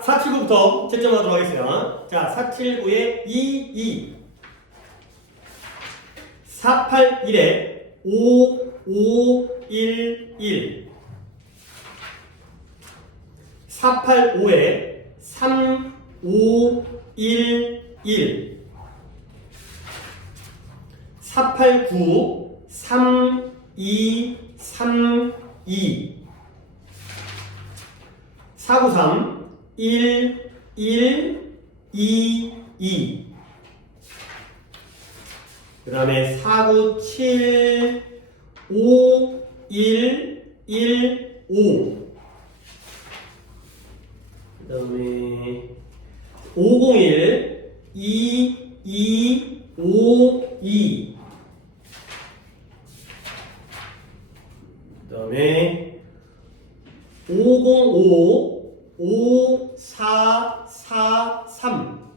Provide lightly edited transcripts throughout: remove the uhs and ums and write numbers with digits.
자, 479부터 채점하도록 하겠습니다. 자, 479에 22 481에 5511 485에 3511 489 3232 493 1122 그 다음에 497 5115 그 다음에 501 2252 그 다음에 505 5443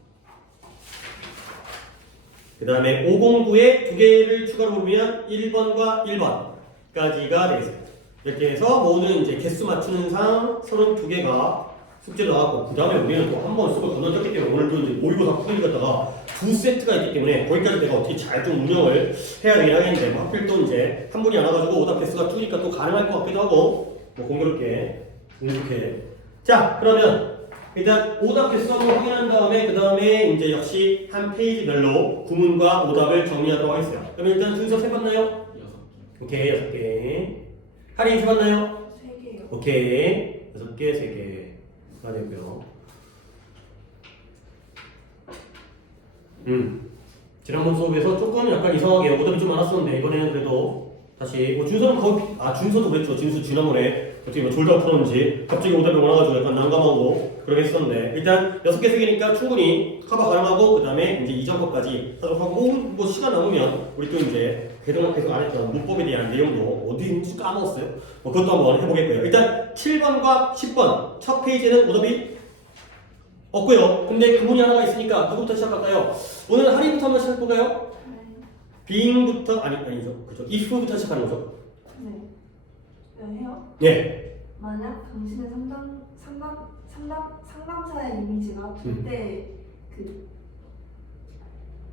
그 다음에 509에 두 개를 추가로 보면 1번과 1번까지가 되겠습니다. 이렇게 해서 모든 이제 개수 맞추는 상 32개가 숙제도 나왔고, 그 다음에 우리는 또 한 번 수고 건너뛰었기 때문에 오늘도 이제 모의고사 풀이 갖다가 두 세트가 있기 때문에 거기까지 내가 어떻게 잘 좀 운영을 해야 되긴 하겠는데, 뭐 하필 또 이제 한 분이 안 와가지고 오답 개수가 줄니까 또 가능할 것 같기도 하고, 뭐 공교롭게 이렇게. 자, 그러면 일단 오답 개수 한번 확인한 다음에 그 다음에 이제 역시 한 페이지별로 구문과 오답을 정리하도록 하겠습니다. 그러면 일단 순서 세봤나요? 6개. 오케이, 6개. 할인 세봤나요? 3개요. 오케이, 6개, 3개가 되고요. 지난번 수업에서 조금 약간 이상하게 오답이 좀 많았었는데 이번에는 그래도 다시 뭐 준서는 거의 준서도 그랬죠. 준서 지난번에 갑자기 뭐 졸다 풀었는지 갑자기 오답이 많아가지고 약간 난감하고 그러게 했었는데, 일단 6개, 3개니까 충분히 커버 가능하고, 그 다음에 이제 이전 것까지 하도록 하고, 뭐 시간 남으면 우리 또 이제 계속 안 했던 문법에 대한 내용도 어디 있는지 까먹었어요. 뭐 그것도 한번 해보겠고요. 일단 7번과 10번 첫 페이지에는 오답이 없고요. 근데 구문이 하나가 있으니까 누구부터 시작할까요? 오늘 할인부터 한번 시작해볼까요? being부터 아니죠. 그죠? if부터 시작하는 거죠. 네. 해요? 예. 만약 당신의 상담사의 이미지가 절대 그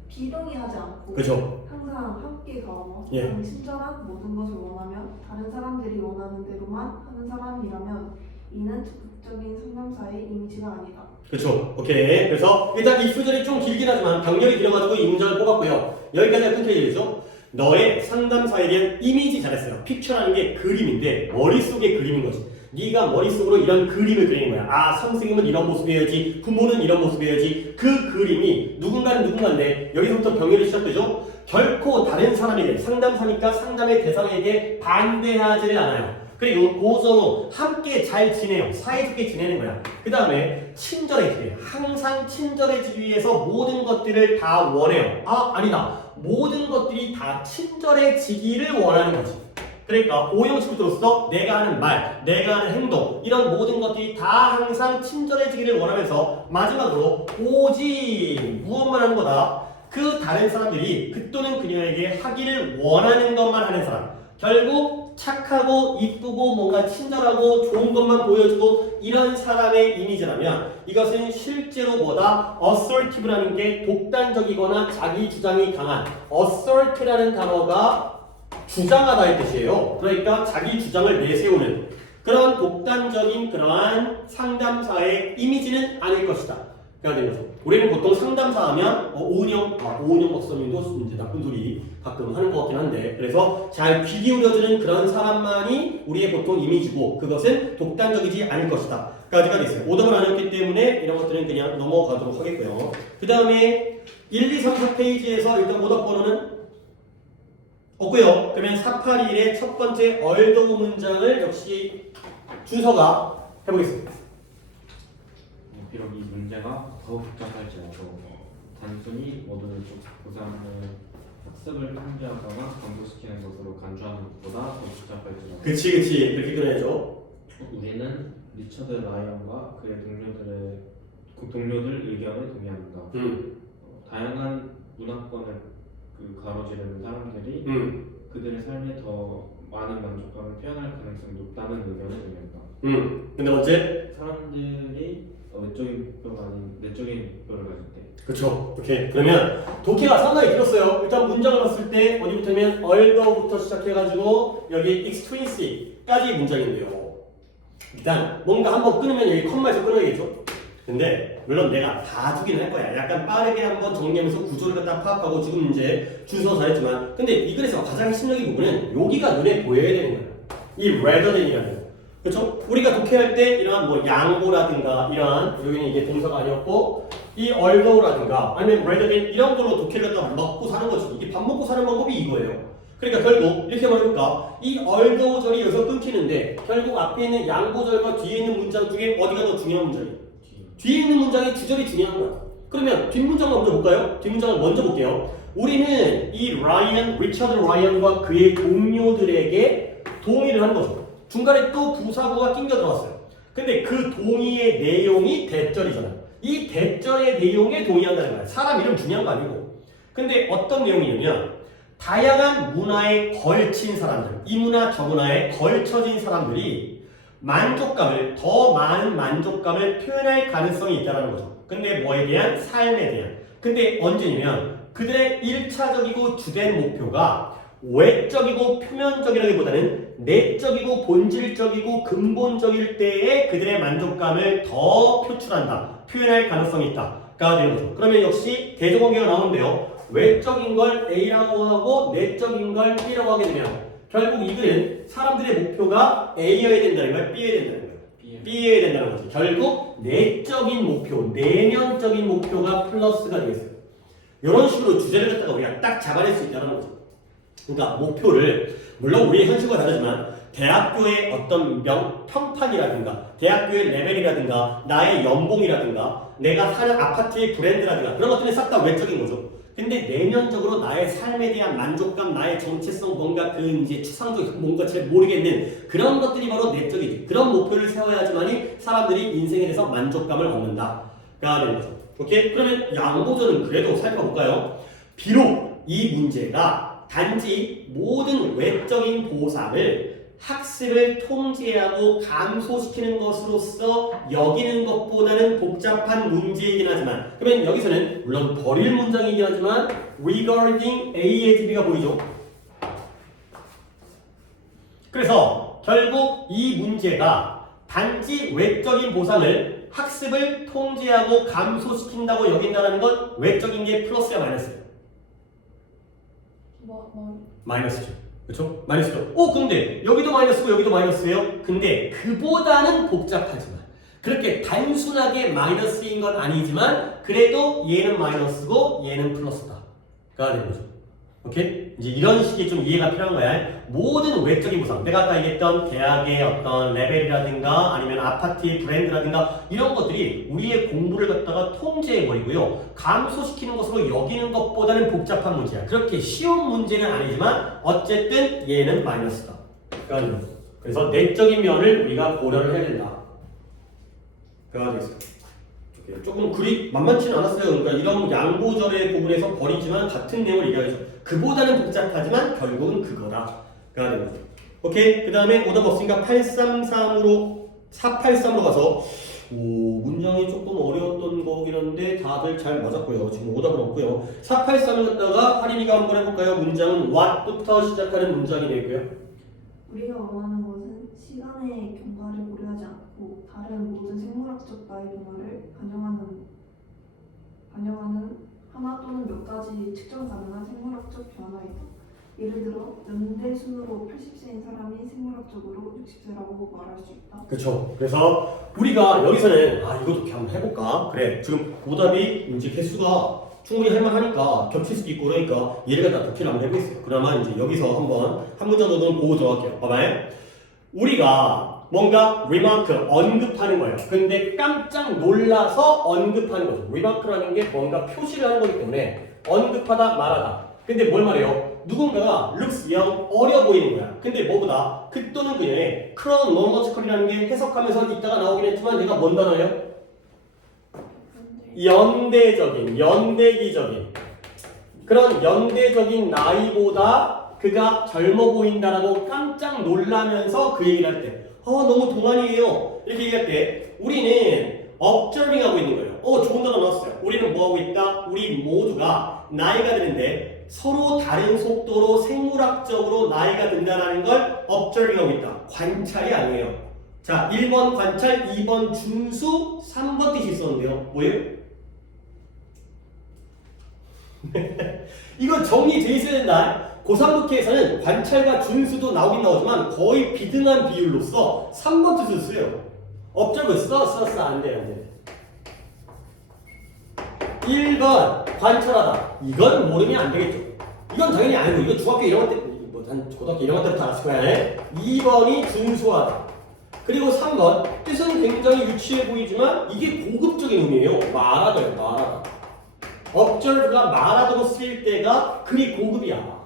비동의하지 않고 그죠. 항상 함께 가고 예. 친절한 모든 것을 원하며 다른 사람들이 원하는 대로만 하는 사람이라면 이는 적극적인 상담사의 이미지가 아니다. 그쵸. 오케이. 그래서 일단 이 수절이 좀 길긴 하지만 강렬히 길어가지고 이 문장을 뽑았고요. 여기까지가 끊겨야 되죠. 너의 상담사에 대한 이미지 잘했어요. 픽처라는 게 그림인데 머릿속의 그림인 거지. 네가 머릿속으로 이런 그림을 그리는 거야. 아, 선생님은 이런 모습이어야지, 부모는 이런 모습이어야지. 그 그림이 누군가는 누군가인데 여기서부터 병렬이 시작되죠. 결코 다른 사람에게, 상담사니까 상담의 대상에게 반대하지를 않아요. 그리고 고성우 함께 잘 지내요. 사이좋게 지내는 거야. 그 다음에 친절해지래요. 항상 친절해지기 위해서 모든 것들을 다 원해요. 아니다. 모든 것들이 다 친절해지기를 원하는 거지. 그러니까 오형식으로서 내가 하는 말, 내가 하는 행동, 이런 모든 것들이 다 항상 친절해지기를 원하면서 마지막으로 오직 무엇만 하는 거다. 그 다른 사람들이 그 또는 그녀에게 하기를 원하는 것만 하는 사람. 결국 착하고 이쁘고 뭔가 친절하고 좋은 것만 보여주고 이런 사람의 이미지라면 이것은 실제로 뭐다? assertive라는 게 독단적이거나 자기 주장이 강한, assert라는 단어가 주장하다의 뜻이에요. 그러니까 자기 주장을 내세우는 그런 독단적인 그러한 상담사의 이미지는 아닐 것이다. 그래야 되는 거죠. 우리는 보통 상담사 하면 오은영 박사님도 이제 나쁜 소리 가끔 하는 것 같긴 한데, 그래서 잘 귀 기울여주는 그런 사람만이 우리의 보통 이미지고 그것은 독단적이지 않을 것이다 까지가 됐어요. 오답을 안 했기 때문에 이런 것들은 그냥 넘어가도록 하겠고요. 그 다음에 1, 2, 3, 4페이지에서 일단 오답 번호는 없고요. 그러면 481의 첫 번째 얼더 문장을 역시 준서가 해보겠습니다. 비록 이 문제가 더욱 복잡할지라도 단순히 모두를 보상을 학습을 통제하거나 반복시키는 것으로 간주하는 것보다 더 복잡할지라도 그치 그렇게 끊어야죠. 우리는 리처드 라이언과 그의 동료들 의견에 동의합니다. 다양한 문화권을 가로지르는 사람들이 그들의 삶에 더 많은 만족감을 표현할 가능성이 높다는 의견에 동의합니다. 근데 언제? 사람들이 외적인 목표가 아닌 내적인 목표를 가질 때. 그렇죠. 오케이. 그러면 독해가 상당히 길었어요. 일단 문장을 봤을 때 어디부터면 althought부터 시작해가지고 여기 extrinsy까지 문장인데요. 일단 뭔가 한번 끊으면 여기 컴마에서 끊어야겠죠. 근데 물론 내가 다 주기는 할 거야. 약간 빠르게 한번 정리하면서 구조를 갖다 파악하고 지금 이제 준서 잘했지만, 근데 이 글에서 가장 핵심적인 부분은 여기가 눈에 보여야 되는 거야. 이 rather than이라는 거. 그렇죠? 우리가 독해할 때 이러한 뭐 양보라든가 이러한, 여기는 이게 동사가 아니었고, 이 although라든가 아니면 rather than 이런 걸로 독해를 갖다 먹고 사는 거지. 이게 밥 먹고 사는 방법이 이거예요. 그러니까 결국 이렇게 말해볼까? 이 although 절이 여기서 끊기는데 결국 앞에 있는 양보절과 뒤에 있는 문장 중에 어디가 더 중요한 문장이에요? 뒤에 있는 문장의 주절이 중요한 거야. 그러면 뒷문장을 먼저 볼까요? 뒷문장을 먼저 볼게요. 우리는 이 리처드 라이언과 그의 동료들에게 동의를 하는 거죠. 중간에 또 부사구가 낑겨 들어왔어요. 근데 그 동의의 내용이 대절이잖아요. 이 대절의 내용에 동의한다는 거야. 사람 이름 중요한 거 아니고. 근데 어떤 내용이냐면 다양한 문화에 걸친 사람들, 이 문화 저 문화에 걸쳐진 사람들이 만족감을, 더 많은 만족감을 표현할 가능성이 있다는 거죠. 근데 뭐에 대한? 삶에 대한. 근데 언제냐면 그들의 1차적이고 주된 목표가 외적이고 표면적이라기보다는 내적이고 본질적이고 근본적일 때에 그들의 만족감을 더 표출한다. 표현할 가능성이 있다가 되는 거죠. 그러면 역시 대조관계가 나오는데요. 외적인 걸 A라고 하고 내적인 걸 B라고 하게 되면 결국 이 글은 사람들의 목표가 A여야 된다는 거야? B여야 된다는 거야? B여야 된다는 거지. 결국 내적인 목표, 내면적인 목표가 플러스가 되겠어요. 이런 식으로 주제를 갖다가 우리가 딱 잡아낼 수 있다는 거죠. 그러니까 목표를, 물론 우리의 현실과 다르지만 대학교의 어떤 평판이라든가 대학교의 레벨이라든가 나의 연봉이라든가 내가 사는 아파트의 브랜드라든가 그런 것들은 싹 다 외적인 거죠. 근데 내면적으로 나의 삶에 대한 만족감, 나의 정체성, 뭔가 그 이제 추상적 뭔가 잘 모르겠는 그런 것들이 바로 내적이지. 그런 목표를 세워야지만이 사람들이 인생에 대해서 만족감을 얻는다가 되는 거죠. 오케이? 그러면 양보절은 그래도 살펴볼까요? 비록 이 문제가 단지 모든 외적인 보상을 학습을 통제하고 감소시키는 것으로서 여기는 것보다는 복잡한 문제이긴 하지만, 그러면 여기서는 물론 버릴 문장이긴 하지만 regarding A as B가 보이죠. 그래서 결국 이 문제가 단지 외적인 보상을 학습을 통제하고 감소시킨다고 여긴다는 건 외적인 게 플러스야 마이너스야? 마이너스죠. 그렇죠? 마이너스죠. 근데 여기도 마이너스고 여기도 마이너스예요. 근데 그보다는 복잡하지만 그렇게 단순하게 마이너스인 건 아니지만 그래도 얘는 마이너스고 얘는 플러스다가 되는 거죠. 오케이? 이제 이런 식의 좀 이해가 필요한 거야. 모든 외적인 보상, 내가 아까 얘기했던 대학의 어떤 레벨이라든가 아니면 아파트의 브랜드라든가 이런 것들이 우리의 공부를 갖다가 통제해버리고요, 감소시키는 것으로 여기는 것보다는 복잡한 문제야. 그렇게 쉬운 문제는 아니지만 어쨌든 얘는 마이너스다. 그래서 내적인 면을 우리가 고려를 해야 된다. 그가 되겠습니다. 조금 글이 만만치는 않았어요. 그러니까 이런 양보절의 부분에서 버리지만 같은 내용을 얘기하죠. 그보다는 복잡하지만 결국은 그거다. 가 되는 거죠. 오케이. 그 다음에 오답 없으니까 833으로 483으로 가서 문장이 조금 어려웠던 거긴 한데 다들 잘 맞았고요. 지금 오답은 없고요. 483을 갖다가 하림이가 한번 해볼까요? 문장은 what부터 시작하는 문장이 되고요. 우리가 원하는 것은 시간의 경과를 고려하지 않고 다른 모든 생물학적 나의 변화를 반영하는 하나 또는 몇 가지 측정 가능한 생물학적 변화이다. 예를 들어 연대순으로 80세인 사람이 생물학적으로 60세라고 말할 수 있다. 그렇죠. 그래서 우리가 여기서는 이것도 이렇게 한번 해볼까? 그래. 지금 오답이 이제 개수가 충분히 할만하니까 겹칠 수도 있고 그러니까 얘를 갖다 독해를 한번 해보겠어요. 그나마 이제 여기서 한번 한 문장 정도는 보고 들어갈게요. 봐봐요. 우리가 뭔가 remark, 언급하는 거예요. 근데 깜짝 놀라서 언급하는 거죠. remark라는 게 뭔가 표시를 하는 거기 때문에 언급하다, 말하다. 근데 뭘 말해요? 누군가가 looks young, 어려 보이는 거야. 근데 뭐보다 그 또는 그녀의 chronological이라는 게 해석하면서 이따가 나오긴 했지만 얘가 뭔 단어예요? 연대적인, 연대기적인 그런 연대적인 나이보다 그가 젊어 보인다라고 깜짝 놀라면서 그 얘기를 할 때 너무 동안이에요 이렇게 얘기할 때 우리는 observing 하고 있는 거예요. 좋은 단어 나왔어요. 우리는 뭐 하고 있다? 우리 모두가 나이가 드는데 서로 다른 속도로 생물학적으로 나이가 든다는 걸 observing 하고 있다. 관찰이 아니에요. 자, 1번 관찰, 2번 준수, 3번 뜻이 있었는데요. 뭐예요? 이거 정리돼 있어야 된다. 고3독해에서는 관찰과 준수도 나오긴 나오지만 거의 비등한 비율로서 3번 뜻을 써요. observe 써 안 돼요. 안 돼. 1번 관찰하다. 이건 모르면 안 되겠죠. 이건 당연히 알고 이거 중학교 1학년 때, 한 고등학교 1학년 때부터 알았을 거야. 2번이 준수하다. 그리고 3번 뜻은 굉장히 유치해 보이지만 이게 고급적인 의미예요. 말하다요. 말하다. observe가 말하다로 쓰일 때가 그리 고급이야.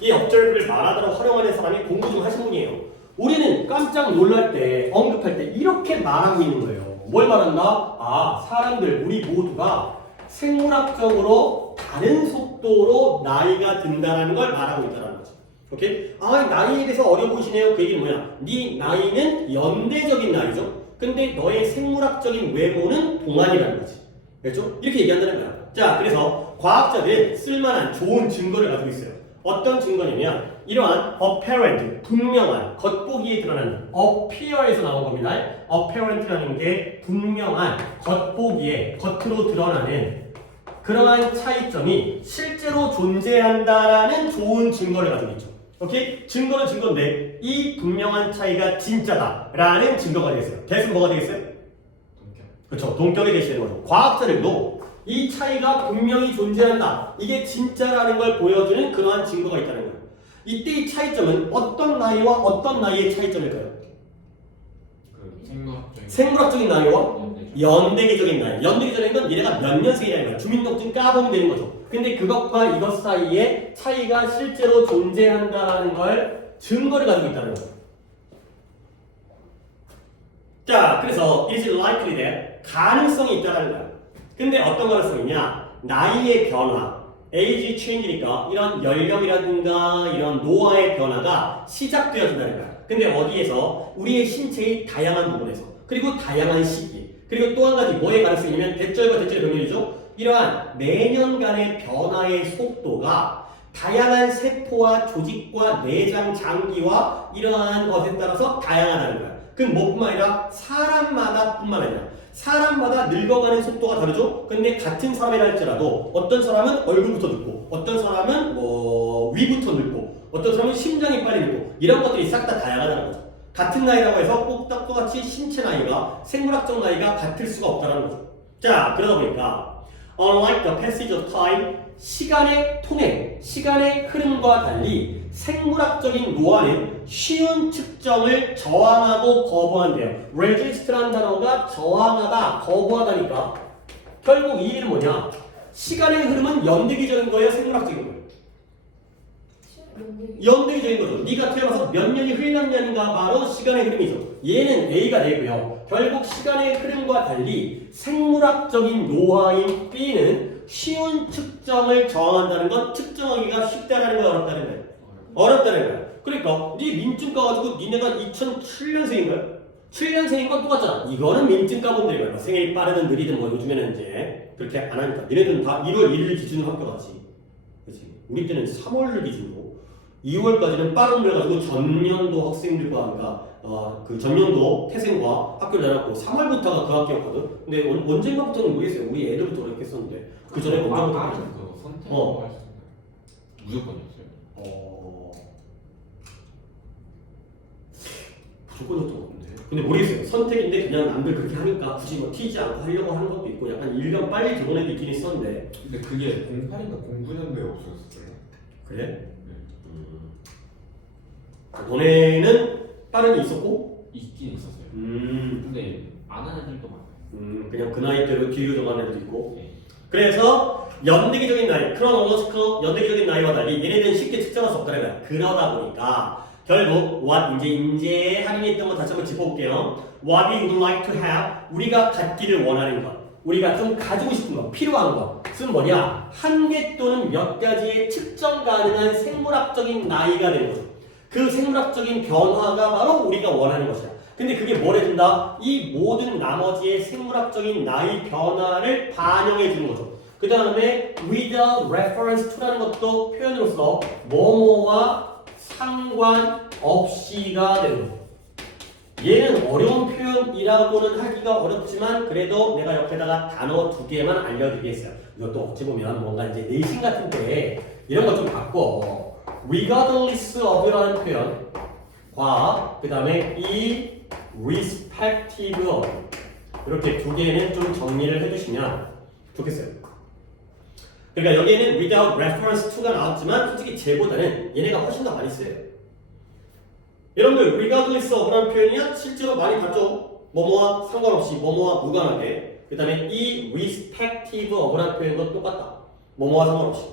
이 observe를 말하다로 활용하는 사람이 공부 좀 하신 분이에요. 우리는 깜짝 놀랄 때, 언급할 때 이렇게 말하고 있는 거예요. 뭘 말한다? 사람들, 우리 모두가 생물학적으로 다른 속도로 나이가 든다는 걸 말하고 있다는 거죠. 오케이? 나이에 대해서 어려 보이시네요. 그 얘기는 뭐야? 네 나이는 연대적인 나이죠. 근데 너의 생물학적인 외모는 동안이라는 거지. 그렇죠? 이렇게 얘기한다는 거야. 자, 그래서 과학자들은 쓸만한 좋은 증거를 가지고 있어요. 어떤 증거냐면 이러한 apparent, 분명한, 겉보기에 드러나는 appear에서 나온 겁니다. apparent라는 게 분명한, 겉보기에, 겉으로 드러나는 그러한 차이점이 실제로 존재한다라는 좋은 증거를 가지고 있죠. 오케이? 증거는 증거인데 이 분명한 차이가 진짜다라는 증거가 되겠어요. 대신 뭐가 되겠어요? 그렇죠. 동격이 되시는 거죠. 과학자들도 이 차이가 분명히 존재한다. 이게 진짜라는 걸 보여주는 그러한 증거가 있다는 거예요. 이때 이 차이점은 어떤 나이와 어떤 나이의 차이점일까요? 생물학적인 나이와 연대기적인 나이. 연대기적인 건 얘네가 몇 년생이라는 거예요. 주민등록증 까보면 되는 거죠. 근데 그것과 이것 사이에 차이가 실제로 존재한다는 걸 증거를 가지고 있다는 거예요. 자, 그래서 is it likely that 가능성이 있다는 거예요. 근데 어떤 가능성이냐? 나이의 변화, age change니까 이런 연령이라든가 이런 노화의 변화가 시작되어진다는 거야. 근데 어디에서? 우리의 신체의 다양한 부분에서, 그리고 다양한 시기, 그리고 또 한 가지 뭐의 가능성이냐면 대절과 대절의 병렬이죠. 이러한 매년간의 변화의 속도가 다양한 세포와 조직과 내장, 장기와 이러한 것에 따라서 다양하다는 거야. 그건 뭐뿐만 아니라 사람마다 뿐만 아니라 사람마다 늙어가는 속도가 다르죠? 근데 같은 사람이라 할지라도 어떤 사람은 얼굴부터 늙고 어떤 사람은 위부터 늙고 어떤 사람은 심장이 빨리 늙고 이런 것들이 싹 다 다양하다는 거죠. 같은 나이라고 해서 꼭 똑같이 신체 나이가 생물학적 나이가 같을 수가 없다는 거죠. 자, 그러다 보니까 unlike the passage of time, 시간의 통행, 시간의 흐름과 달리 생물학적인 노화는 쉬운 측정을 저항하고 거부한대요. resist라는 단어가 저항하다, 거부하다니까 결국 이 일은 뭐냐? 시간의 흐름은 연대기적인 거예요, 생물학적인 거예요? 연대기적인 거죠. 네가 태어나서 몇 년이 흘린 년인가 바로 시간의 흐름이죠. 얘는 A가 되고요. 결국 시간의 흐름과 달리 생물학적인 노화인 B는 쉬운 측정을 저항한다는 건 측정하기가 쉽다는 거 어렵다는 거예요. 어렵다는 거야. 그러니까 네 민증 까가지고 니네가 2007년생인가요? 7년생인 건 똑같잖아. 이거는 민증 까보면 되는 거야. 생일이 빠르든 느리든 뭐 요즘에는 이제 그렇게 안 하니까. 니네들은 다 1월 1일 기준으로 학교 가지. 그치? 우리 때는 3월 기준으로 2월까지는 빠른 걸 가지고 전년도 학생들과 그러니까 그 전년도 태생과 학교를 다녔고 3월부터가 그 학기였거든. 근데 언젠가부터는 모르겠어요. 우리 애들부터 그렇게 했었는데 그 전에 언제부터 선택을 할 수 있나요? 무조건이었어요. 무조건이었던 것 같은데. 근데 모르겠어요. 선택인데 그냥 남들 그렇게 하니까 굳이 뭐 튀지 않고 하려고 하는 것도 있고 약간 1년 빨리 들어온 애도 있긴 있었는데. 근데 그게 08인가 09년도에 없어졌어요. 그래? 너네는 다른 게 있었고? 있긴 있었어요. 근데 안 하는 애들도 많아요. 그냥 그 나이대로 길게 정하는 애들도 있고. 네. 그래서 연대기적인 나이, 크로놀로지컬 연대기적인 나이와 달리 얘네들은 쉽게 측정할 수 없다는 거야. 그러다 보니까 결국 what 이제 할인했던 거 다시 한번 짚어볼게요. What we would like to have, 우리가 갖기를 원하는 것, 우리가 좀 가지고 싶은 것, 필요한 것은 뭐냐? 한 개 또는 몇 가지의 측정 가능한 생물학적인 나이가 되는 거죠. 그 생물학적인 변화가 바로 우리가 원하는 것이야. 근데 그게 뭘 해준다? 이 모든 나머지의 생물학적인 나이 변화를 반영해 주는 거죠. 그 다음에 without reference to라는 것도 표현으로서 뭐뭐와 상관없이가 되는 거죠. 얘는 어려운 표현이라고는 하기가 어렵지만 그래도 내가 옆에다가 단어 2개만 알려드리겠어요. 이것도 어찌 보면 뭔가 이제 내신 같은 때 이런 거 좀 바꿔. regardless of라는 표현과 그 다음에 irrespective of 이렇게 2개는 좀 정리를 해주시면 좋겠어요. 그러니까 여기에는 without reference to가 나왔지만 솔직히 쟤보다는 얘네가 훨씬 더 많이 쓰여요. 여러분들 regardless of라는 표현이야 실제로 많이 봤죠? 뭐뭐와 상관없이 뭐뭐와 무관하게. 그 다음에 irrespective of라는 표현도 똑같다. 뭐뭐와 상관없이.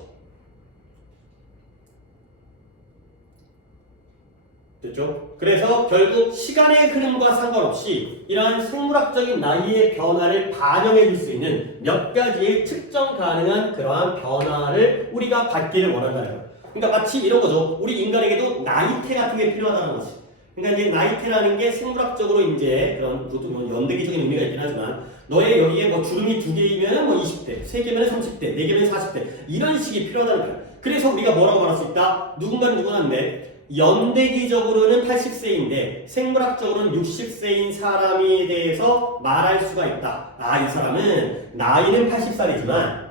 됐죠? 그래서 결국 시간의 흐름과 상관없이 이러한 생물학적인 나이의 변화를 반영해 줄 수 있는 몇 가지의 측정 가능한 그러한 변화를 우리가 갖기를 원한다는 거예요. 그러니까 마치 이런 거죠. 우리 인간에게도 나이테 같은 게 필요하다는 거지. 그러니까 이제 나이테라는 게 생물학적으로 이제 그런 연대기적인 의미가 있긴 하지만 너의 여기에 뭐 주름이 2개이면 뭐 20대, 3개면 30대, 4개면 40대 이런 식이 필요하다는 거예요. 그래서 우리가 뭐라고 말할 수 있다? 누군가인데 연대기적으로는 80세인데 생물학적으로는 60세인 사람에 대해서 말할 수가 있다. 아, 이 사람은 나이는 80살이지만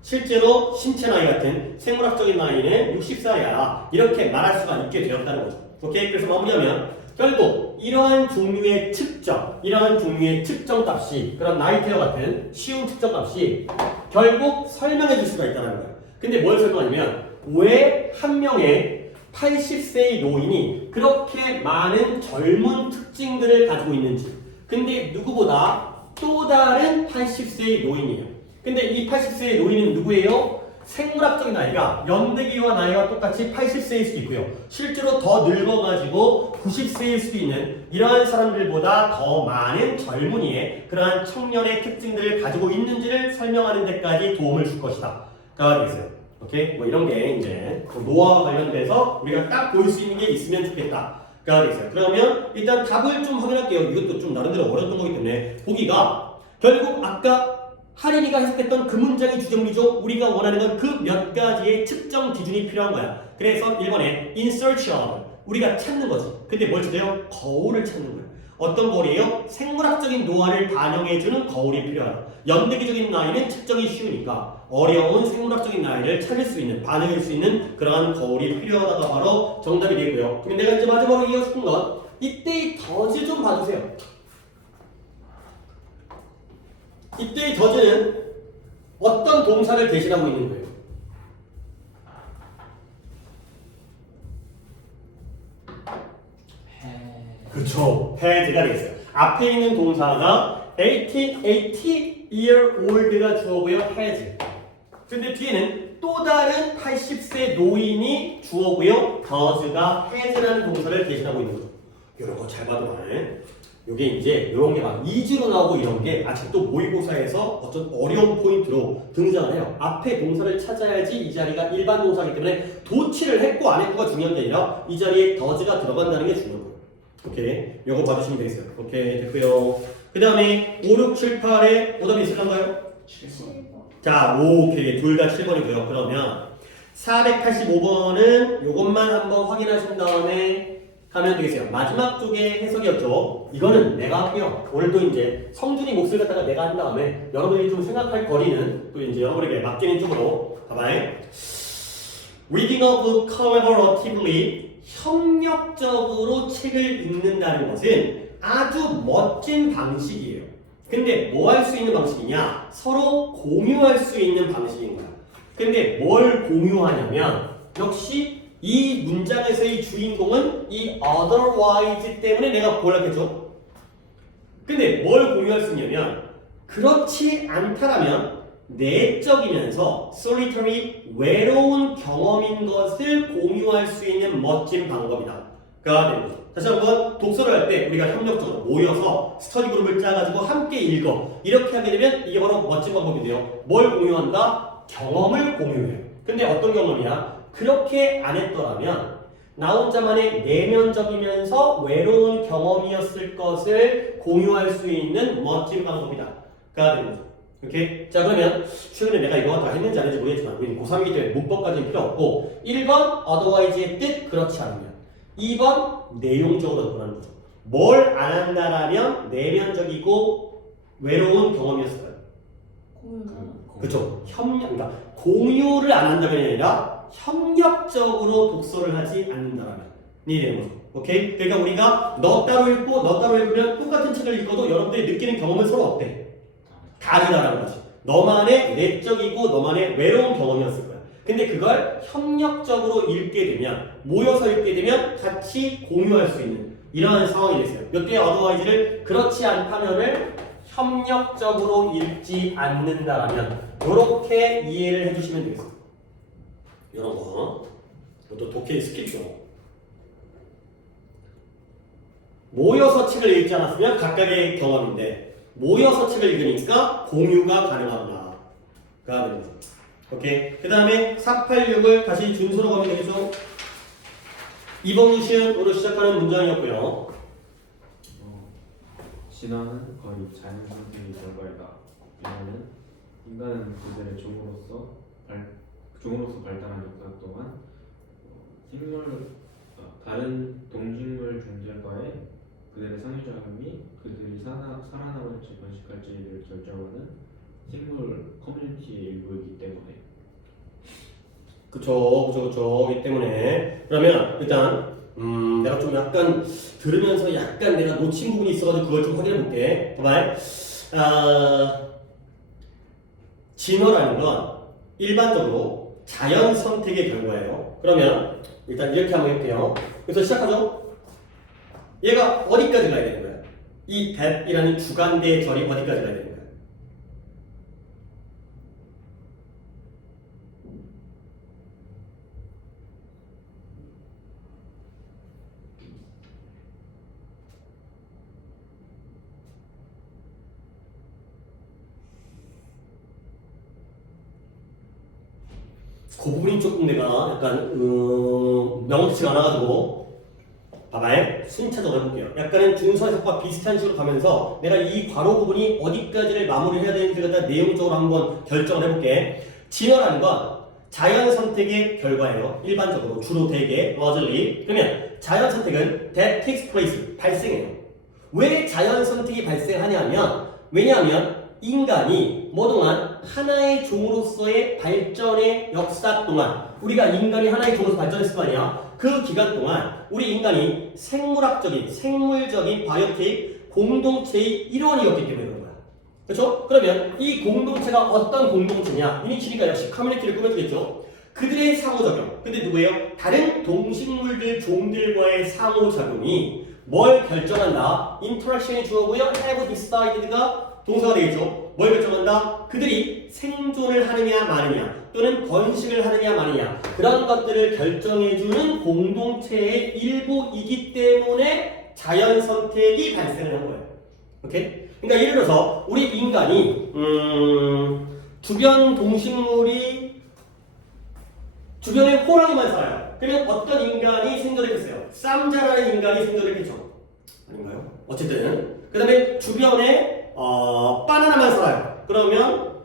실제로 신체 나이 같은 생물학적인 나이는 60살이야. 이렇게 말할 수가 있게 되었다는 거죠. 오케이? 그래서 마무리하면 결국 이러한 종류의 측정, 이러한 종류의 측정값이 그런 나이테와 같은 쉬운 측정값이 결국 설명해 줄 수가 있다는 거예요. 근데 뭘 설명하냐면 왜 한 명의 80세의 노인이 그렇게 많은 젊은 특징들을 가지고 있는지. 근데 누구보다 또 다른 80세의 노인이에요. 근데 이 80세의 노인은 누구예요? 생물학적인 나이가 연대기와 나이가 똑같이 80세일 수도 있고요. 실제로 더 늙어가지고 90세일 수도 있는 이러한 사람들보다 더 많은 젊은이의 그러한 청년의 특징들을 가지고 있는지를 설명하는 데까지 도움을 줄 것이다. 가 되겠어요. 오케이? 뭐 이런 게 이제 노화와 관련돼서 우리가 딱 볼 수 있는 게 있으면 좋겠다. 가 되겠어요. 그러면 일단 답을 좀 확인할게요. 이것도 좀 나름대로 어려웠던 거기 때문에 보기가 결국 아까 하린이가 해석했던 그 문장이 주정리죠. 우리가 원하는 건 그 몇 가지의 측정 기준이 필요한 거야. 그래서 1번에 in search of 우리가 찾는 거지. 근데 뭘 찾아요? 거울을 찾는 거야. 어떤 거울이에요? 생물학적인 노화를 반영해주는 거울이 필요하다. 연대기적인 나이는 측정이 쉬우니까 어려운 생물학적인 나이를 찾을 수 있는, 반영할 수 있는 그러한 거울이 필요하다가 바로 정답이 되고요. 그럼 내가 이제 마지막으로 이어고 싶은 건 이때의 더즈 좀 봐주세요. 이때의 더즈는 어떤 동사를 대신하고 있는 거예요? 그렇죠. has가 되겠어요. 앞에 있는 동사가 80 year old가 주어고요. has. 근데 뒤에는 또 다른 80세 노인이 주어고요. does가 has라는 동사를 대신하고 있는 거죠. 이런 거 잘 봐도 말해. 요게 이제 이런 게 막 이지로 나오고 이런 게 아직도 모의고사에서 어떤 어려운 포인트로 등장을 해요. 앞에 동사를 찾아야지 이 자리가 일반 동사이기 때문에 도치를 했고 안 했고가 중요한 게 아니라 이 자리에 does가 들어간다는 게 중요한 거예요. 오케이. 요거 봐주시면 되겠어요. 오케이. 됐고요. 그 다음에 5, 6, 7, 8에 오답이 있을까요? 7번. 자, 오케이. 둘 다 7번이고요. 그러면 485번은 요것만 한번 확인하신 다음에 하면 되겠어요. 마지막 쪽에 해석이었죠. 이거는 내가 할게요. 오늘도 이제 성준이 몫을 갖다가 내가 한 다음에 여러분이 좀 생각할 거리는 또 이제 여러분에게 맡기는 쪽으로 봐봐요. Reading of collaboratively 협력적으로 책을 읽는다는 것은 아주 멋진 방식이에요. 근데 뭐 할 수 있는 방식이냐? 서로 공유할 수 있는 방식인 거야. 근데 뭘 공유하냐면 역시 이 문장에서의 주인공은 이 otherwise 때문에 내가 골랐겠죠? 근데 뭘 공유할 수 있냐면 그렇지 않다라면 내적이면서 solitary 외로운 경험인 것을 공유할 수 있는 멋진 방법이다. 가 되는 거죠. 다시 한번 독서를 할 때 우리가 협력적으로 모여서 스터디 그룹을 짜가지고 함께 읽어. 이렇게 하게 되면 이게 바로 멋진 방법인데요. 뭘 공유한다? 경험을 공유해. 근데 어떤 경험이야? 그렇게 안 했더라면 나 혼자만의 내면적이면서 외로운 경험이었을 것을 공유할 수 있는 멋진 방법이다. 가 되는 거죠. 오케이? 자, 그러면 최근에 내가 이거 다 했는지 안 했는지 모르겠지만 우리는 고3이기 때문에 문법까지는 필요 없고 1번 otherwise의 뜻 그렇지 않으면 2번 내용적으로 접근하는 거죠. 뭘 안 한다라면 내면적이고 외로운 경험이었어요. 공유는 그렇죠. 그러니까 공유를 안 한다면이 아니라 협력적으로 독서를 하지 않는다라면 이 되는 거죠. 오케이? 그러니까 우리가 너 따로 읽고 너 따로 읽으면 똑같은 책을 읽어도 여러분들이 느끼는 경험은 서로 어때? 다르다라는 거지. 너만의 내적이고 너만의 외로운 경험이었을 거야. 근데 그걸 협력적으로 읽게 되면 모여서 읽게 되면 같이 공유할 수 있는 이러한 상황이 됐어요. 이때 otherwise를 그렇지 않다면을 협력적으로 읽지 않는다라면 이렇게 이해를 해주시면 되겠어요. 이런 거. 이것도 독해 스킬이죠. 모여서 책을 읽지 않았으면 각각의 경험인데 모여서 책을 읽으니까 공유가 가능하구나. 가 되는 거죠. 오케이. 그 다음에 486을 다시 준수로 가면 되겠죠. 이범시은으로 시작하는 문장이었고요. 진화는 거의 자연 선택의 결과이다. 이거는 인간은 그들의 종으로서 발달한 역사 동안 다른 동식물 존재과의 그들의 상호작용이 그들이 살아남을지 번식할지를 결정하는 생물 커뮤니티의 일부이기 때문에. 그쵸. 이 때문에. 그러면 일단, 내가 좀 약간 들으면서 약간 내가 놓친 부분이 있어가지고 그걸 좀 확인해 볼게. 봐봐요. 진화라는 건 일반적으로 자연 선택의 결과예요. 그러면 일단 이렇게 한번 해볼게요. 그래서 시작하죠. 얘가 어디까지 가야 되는 거야? 이 that이라는 주관대의 절이 어디까지 가야 되는 거야? 그 부분이 조금 내가 약간 명확치가 않아가지고 봐봐요. 순차적으로 해볼게요. 약간은 준서 해석과 비슷한 식으로 가면서 내가 이 괄호 부분이 어디까지를 마무리해야 되는지를 갖다 내용적으로 한번 결정을 해볼게. 진화라는 건 자연 선택의 결과예요. 일반적으로 주로 대개 largely. 그러면 자연 선택은 that takes place 발생해요. 왜 자연 선택이 발생하냐면 왜냐하면 인간이 뭐 동안 하나의 종으로서의 발전의 역사 동안 우리가 인간이 하나의 종으로서 발전했을 거 아니야. 그 기간 동안 우리 인간이 생물적인 바이오틱 공동체의 일원이었기 때문에 그런 거야. 그렇죠? 그러면 이 공동체가 어떤 공동체냐? 유니치니까 역시 커뮤니티를 꾸며주겠죠. 그들의 상호작용. 근데 누구예요? 다른 동식물들 종들과의 상호작용이 뭘 결정한다? 인터랙션이 주어고요. have decided가 동사가 되겠죠. 뭘 결정한다? 그들이 생존을 하느냐 마느냐 또는 번식을 하느냐 마느냐 그런 것들을 결정해주는 공동체의 일부이기 때문에 자연 선택이 발생을 한 거예요. 오케이? 그러니까 예를 들어서 우리 인간이 주변 동식물이 주변에 호랑이만 살아요. 그러면 어떤 인간이 생존했겠어요? 쌈자라는 인간이 생존했겠죠. 아닌가요? 어쨌든 그 다음에 주변에 바나나만 살아요. 그러면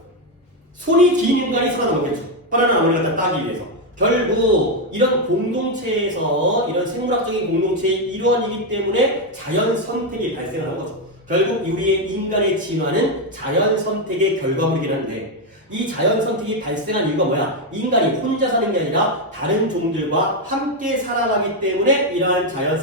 손이 긴 인간이 살아남겠죠. 바나나 나무를 갖다 따기 위해서. 결국 이런 공동체에서 이런 생물학적인 공동체의 일원이기 때문에 자연 선택이 발생을 한 거죠. 결국 우리의 인간의 진화는 자연 선택의 결과물이긴 한데 이 자연 선택이 발생한 이유가 뭐야? 인간이 혼자 사는 게 아니라 다른 종들과 함께 살아가기 때문에 이러한 자연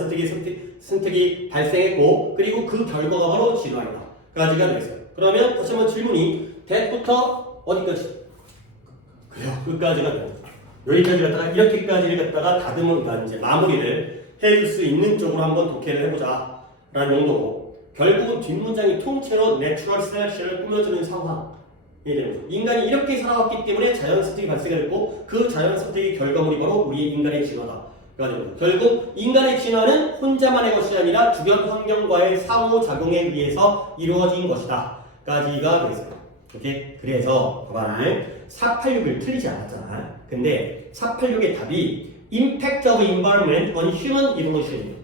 선택이 발생했고 그리고 그 결과가 바로 진화이다. 까지가 되겠어요. 그러면 다시 한번 질문이 that부터 어디까지? 그래요. 끝까지가 돼요. 여기까지 갖다가 이렇게까지를 갖다가 다듬은 그러니까 이제 마무리를 해줄 수 있는 쪽으로 한번 독해를 해보자 라는 용도고 결국은 뒷문장이 통째로 내추럴 셀렉션을 꾸며주는 상황이 되는 거죠. 인간이 이렇게 살아왔기 때문에 자연 선택이 발생했고 그 자연 선택의 결과물이 바로 우리 인간의 진화다. 결국 인간의 진화는 혼자만의 것이 아니라 주변 환경과의 상호작용에 의해서 이루어진 것이다. 까지가 되겠어요. 오케이? 그래서 봐봐. 486을 틀리지 않았잖아. 근데 486의 답이 Impact of Environment on Human Evolution.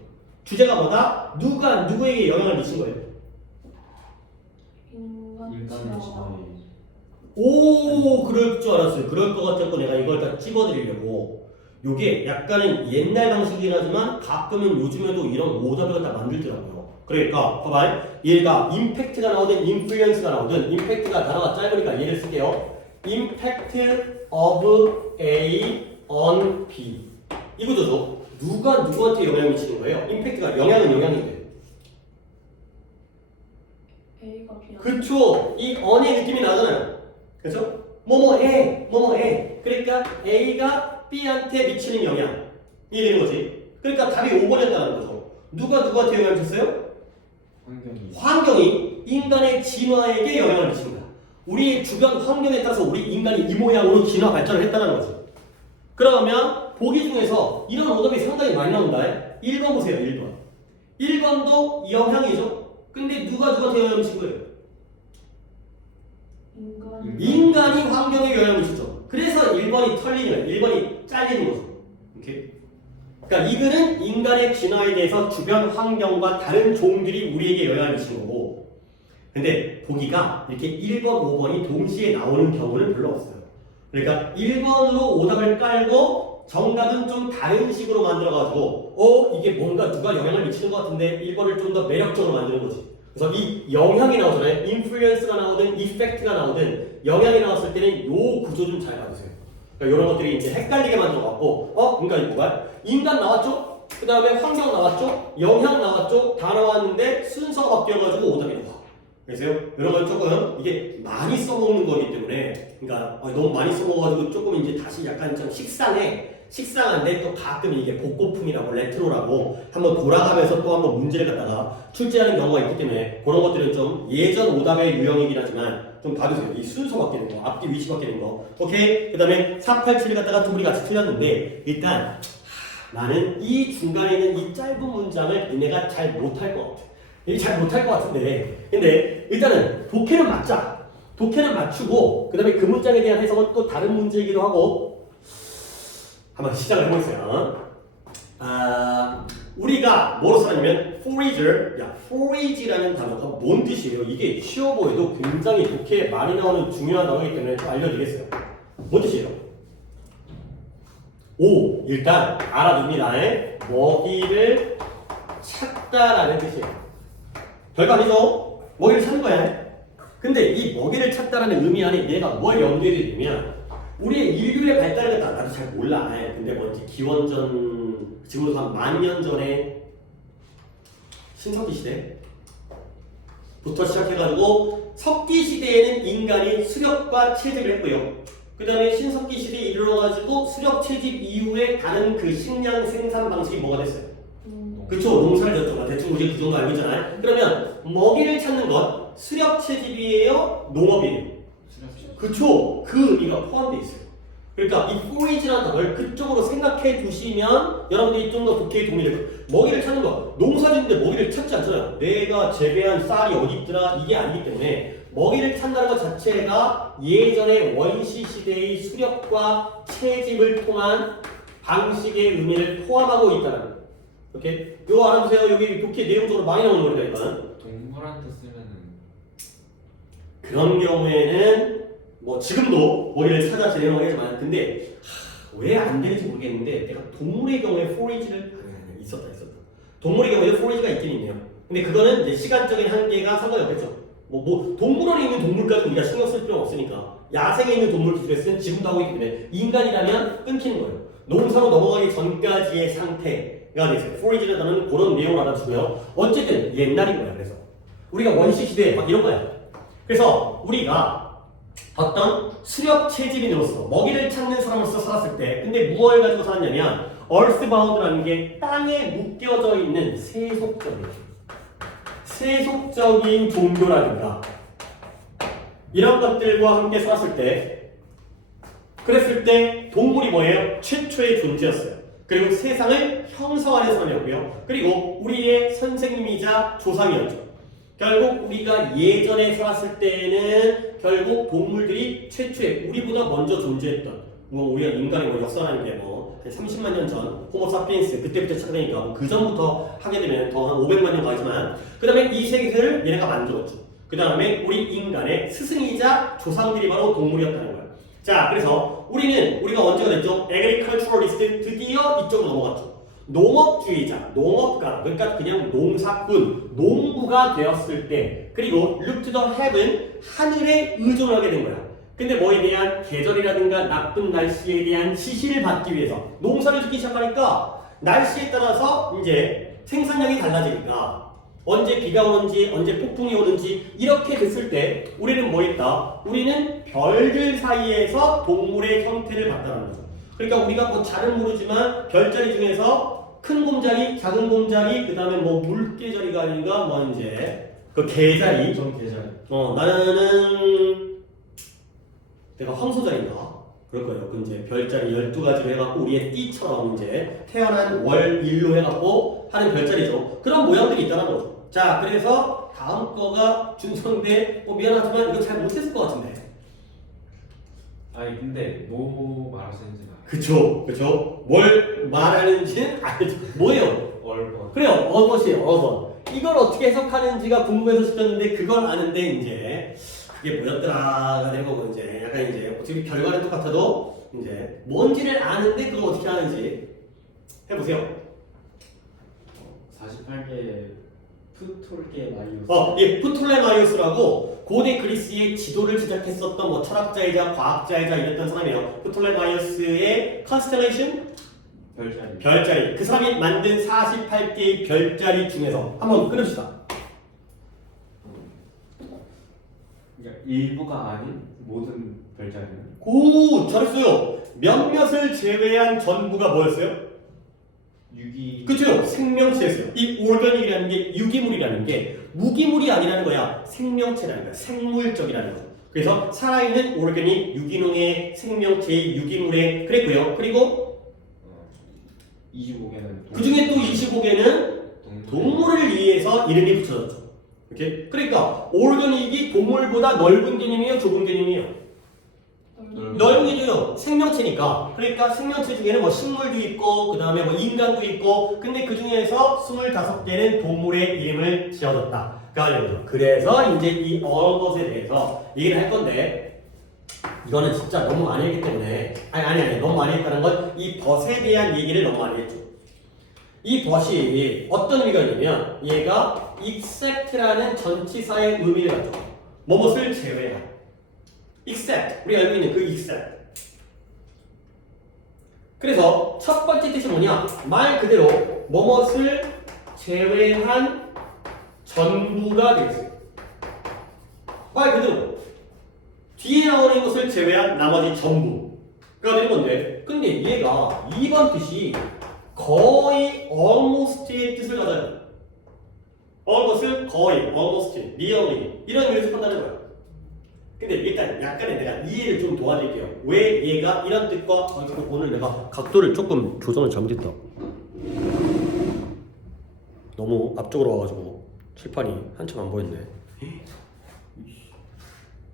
주제가 뭐다? 누가 누구에게 영향을 미친 거예요? 인간 인간의 진화가 진화에 오, 그럴 줄 알았어요. 그럴 것 같았고 내가 이걸 다 찝어드리려고. 요게 약간은 옛날 방식이긴 하지만 가끔은 요즘에도 이런 오답을 다 만들더라고요. 그러니까 봐봐요. 얘가 임팩트가 나오든 인플루언스가 나오든 임팩트가 단어가 짧으니까 얘를 쓸게요. Impact of A on B. 이거죠. 누가 누구한테 영향을 미치는 거예요? 임팩트가 영향은 영향인데. A가 B한테 그쵸? 이 on의 느낌이 나잖아요. 그죠? 뭐뭐에. 그러니까 A가 B한테 미치는 영향. 이게 되는 거지. 그러니까 답이 5번이었다는 거죠. 누가 누구한테 영향을 줬어요? 환경이 환경이 인간의 진화에게 영향을 미칩니다. 우리 주변 환경에 따라서 우리 인간이 이 모양으로 진화 발전을 했다는 거죠. 그러면 보기 중에서 이런 오답이 상당히 많이 나온다. 1번 보세요. 1번. 1번도 영향이죠. 근데 누가 누구한테 영향을 미친 거예요? 인간이 환경에 영향을 미쳤죠. 그래서 1번이 털리는 거예요. 1번이 잘리는 거죠. 오케이? 그러니까 이 글은 인간의 진화에 대해서 주변 환경과 다른 종들이 우리에게 영향을 미치는 거고, 근데 보기가 이렇게 1번, 5번이 동시에 나오는 경우는 별로 없어요. 그러니까 1번으로 오답을 깔고 정답은 좀 다른 식으로 만들어가지고 이게 뭔가 누가 영향을 미치는 것 같은데 1번을 좀 더 매력적으로 만드는 거지. 그래서 이 영향이 나오잖아요. 인플루언스가 나오든 이펙트가 나오든 영향이 나왔을 때는 요 구조 좀 잘 봐주세요. 그러니까 이런 것들이 이제 헷갈리게 만들어갖고 그러니까 이거 뭐야? 인간 나왔죠? 그 다음에 환경 나왔죠? 영향 나왔죠? 다 나왔는데 순서가 바뀌어가지고 오답이 나와. 그래서 이런 건 조금 이게 많이 써먹는 거기 때문에 그러니까 너무 많이 써먹어가지고 조금 이제 다시 약간 좀 식상한데 또 가끔 이게 복고풍이라고 레트로라고 한번 돌아가면서 또 한번 문제를 갖다가 출제하는 경우가 있기 때문에 그런 것들은 좀 예전 오답의 유형이긴 하지만 좀 봐주세요. 이 순서 바뀌는 거, 앞뒤 위치 바뀌는 거. 오케이? 그 다음에 487을 갖다가 두 분이 같이 틀렸는데 일단 나는 이 중간에 있는 이 짧은 문장을 니네가 잘 못할 것 같아. 이게 잘 못할 것 같은데 근데 일단은 독해는 맞자. 독해는 맞추고 그 다음에 그 문장에 대한 해석은 또 다른 문제이기도 하고 한번 시작을 해보겠어요. 우리가 뭐로 쓰냐면 forage라는 단어가 뭔 뜻이에요? 이게 쉬워 보여도 굉장히 독해에 많이 나오는 중요한 단어이기 때문에 좀 알려드리겠어요. 뭔 뜻이에요? 일단 알아둡니다. 먹이를 찾다라는 뜻이에요. 별거 아니죠? 먹이를 찾는 거야. 근데 이 먹이를 찾다라는 의미 안에 얘가 뭘 염두에 두냐면 우리의 인류의 발달을 갖다 나도 잘 몰라. 근데 뭔지 기원전 지금부터 한 10,000년 전에 신석기 시대부터 시작해가지고 석기 시대에는 인간이 수렵과 채집을 했고요. 그 다음에 신석기 시대에 이르러가지고 수렵 채집 이후에 다른 그 식량 생산 방식이 뭐가 됐어요? 그쵸? 농사를 졌죠. 대충 우리 그 정도 알고 있잖아요. 그러면 먹이를 찾는 것 수렵 채집이에요? 농업이에요? 그쵸? 그 의미가 포함되어 있어요. 그러니까 이 forage라는 단어를 그쪽으로 생각해 두시면 여러분들이 좀 더 독해에 도움이 될 거예요. 먹이를 찾는 거 농사 짓는데 먹이를 찾지 않잖아요. 내가 재배한 쌀이 어디 있더라 이게 아니기 때문에 먹이를 찾는다는 것 자체가 예전의 원시 시대의 수렵과 채집을 통한 방식의 의미를 포함하고 있다는 거예요. 오케이? 이거 알아보세요. 여기 독해 내용적으로 많이 나오는 거니까 일단. 동물한테 쓰면은 그런 경우에는 뭐 지금도 먹이를 찾아 진행을 하지만 근데 왜 안 되는지 모르겠는데 내가 동물의 경우에 forage를 있었다. 동물의 경우에 forage가 있긴 있네요. 근데 그거는 이제 시간적인 한계가 상관이 없겠죠. 뭐 동물원에 있는 동물까지 우리가 신경 쓸 필요는 없으니까 야생에 있는 동물 기술에서는 지금도 하고 있기 때문에 인간이라면 끊기는 거예요. 농사로 넘어가기 전까지의 상태가 되세요. forage라는 단어는 그런 내용을 알아주고요. 어쨌든 옛날인 거야. 그래서 우리가 원시 시대에 막 이런 거야. 그래서 우리가 어떤 수렵 채집인으로서 먹이를 찾는 사람으로서 살았을 때 근데 무엇을 가지고 살았냐면 earthbound라는 게 땅에 묶여져 있는 세속적인 종교라든가 이런 것들과 함께 살았을 때 그랬을 때 동물이 뭐예요? 최초의 존재였어요. 그리고 세상을 형성하는 사람이었고요. 그리고 우리의 선생님이자 조상이었죠. 결국 우리가 예전에 살았을 때는 결국 동물들이 최초의 우리보다 먼저 존재했던 뭐 우리가 인간의 뭐 역사라는 게 뭐 한 30만 년 전 호모사피엔스 그때부터 시작되니까 뭐그 전부터 하게 되면 더 한 500만 년 가지만 그 다음에 이 세계를 얘네가 만들었죠. 그 다음에 우리 인간의 스승이자 조상들이 바로 동물이었다는 거예요. 자, 그래서 우리가 언제가 됐죠? 에그리컬처럴리스트 드디어 이쪽으로 넘어갔죠. 농업주의자, 농업가, 그러니까 그냥 농사꾼, 농부가 되었을 때, 그리고 look to the heaven, 하늘에 의존하게 된 거야. 근데 뭐에 대한 계절이라든가 나쁜 날씨에 대한 지시를 받기 위해서 농사를 짓기 시작하니까 날씨에 따라서 이제 생산량이 달라지니까 언제 비가 오는지 언제 폭풍이 오는지 이렇게 됐을 때 우리는 뭐 했다? 우리는 별들 사이에서 동물의 형태를 봤다는 거죠. 그러니까 우리가 뭐 잘은 모르지만 별자리 중에서 큰 곰자리, 작은 곰자리, 그 다음에 뭐 물개자리가 아닌가 뭐 이제 그 개자리. 전 계절. 나는 내가 황소자리인가? 그럴 거예요. 그 이제 별자리 12가지로 해갖고 우리의 띠처럼 이제 태어난 월, 일로 해갖고 하는 별자리죠. 그런 모양들이 있다는 거죠. 자, 그래서 다음 거가 준성대 미안하지만 이거 잘 못했을 것 같은데. 아니 근데 뭐 말하시는지 나. 그쵸. 뭘 말하는지는 알죠. 뭐예요? 얼번. 그래요. 어번. 이걸 어떻게 해석하는지가 궁금해서 시켰는데 그걸 아는데 이제 그게 뭐였더라가 된 거고 이제 약간 이제 어차피 결과는 똑같아도 이제 뭔지를 아는데 그걸 어떻게 하는지 해보세요. 48개 프톨게마이오스. 예, 프톨레마이오스라고 고대 그리스의 지도를 제작했었던 뭐 철학자이자 과학자이자 이랬던 사람이에요. 프톨레마이오스의 컨스텔레이션 별자리. 그 사람이 만든 48개의 별자리 중에서 한번 끊읍시다. 그러니까 일부가 아닌 모든 별자리는. 오, 잘했어요. 몇몇을 제외한 전부가 뭐였어요? 유기. 그죠? 생명체였어요. 이 오르가닉이라는 게 유기물이라는 게 무기물이 아니라는 거야. 생명체라는 거야. 생물적이라는 거죠. 그래서 살아있는 오르가닉, 유기농의 생명체의 유기물에 그랬고요. 그리고 25개는 그 중에 또 25개는 동물을 위해서 이름이 붙여졌죠. 이렇게? 그러니까 오르가닉이 동물보다 넓은 개념이에요? 좁은 개념이에요? 넓은 개념이요. 생명체니까. 그러니까 생명체 중에는 뭐 식물도 있고 그 다음에 뭐 인간도 있고 근데 그 중에서 25개는 동물의 이름을 지어줬다. 그래서 이제 이 어것에 대해서 얘기를 할 건데 이거는 진짜 너무 많이 했기 때문에 아니 너무 많이 했다는 건 이 벗에 대한 얘기를 너무 많이 했죠. 이 벗이 어떤 의미가 있냐면 얘가 except라는 전치사의 의미를 갖죠. 뭐뭇을 제외한 except 우리가 알고 있는 그 except. 그래서 첫 번째 뜻이 뭐냐? 말 그대로 뭐뭇을 제외한 전부가 되겠어요. 말 그대로 뒤에 나오는 것을 제외한 나머지 전부가 되는 건데 근데 얘가 2번 뜻이 거의 almost의 뜻을 가져요. almost을 거의, almost, nearly 이런 의미에서 판단하는 거야. 근데 일단 약간의 내가 이해를 좀 도와드릴게요. 왜 얘가 이런 뜻과 오늘 내가 각도를 조금 조정을 잘못했다. 너무 앞쪽으로 와가지고 칠판이 한참 안 보였네.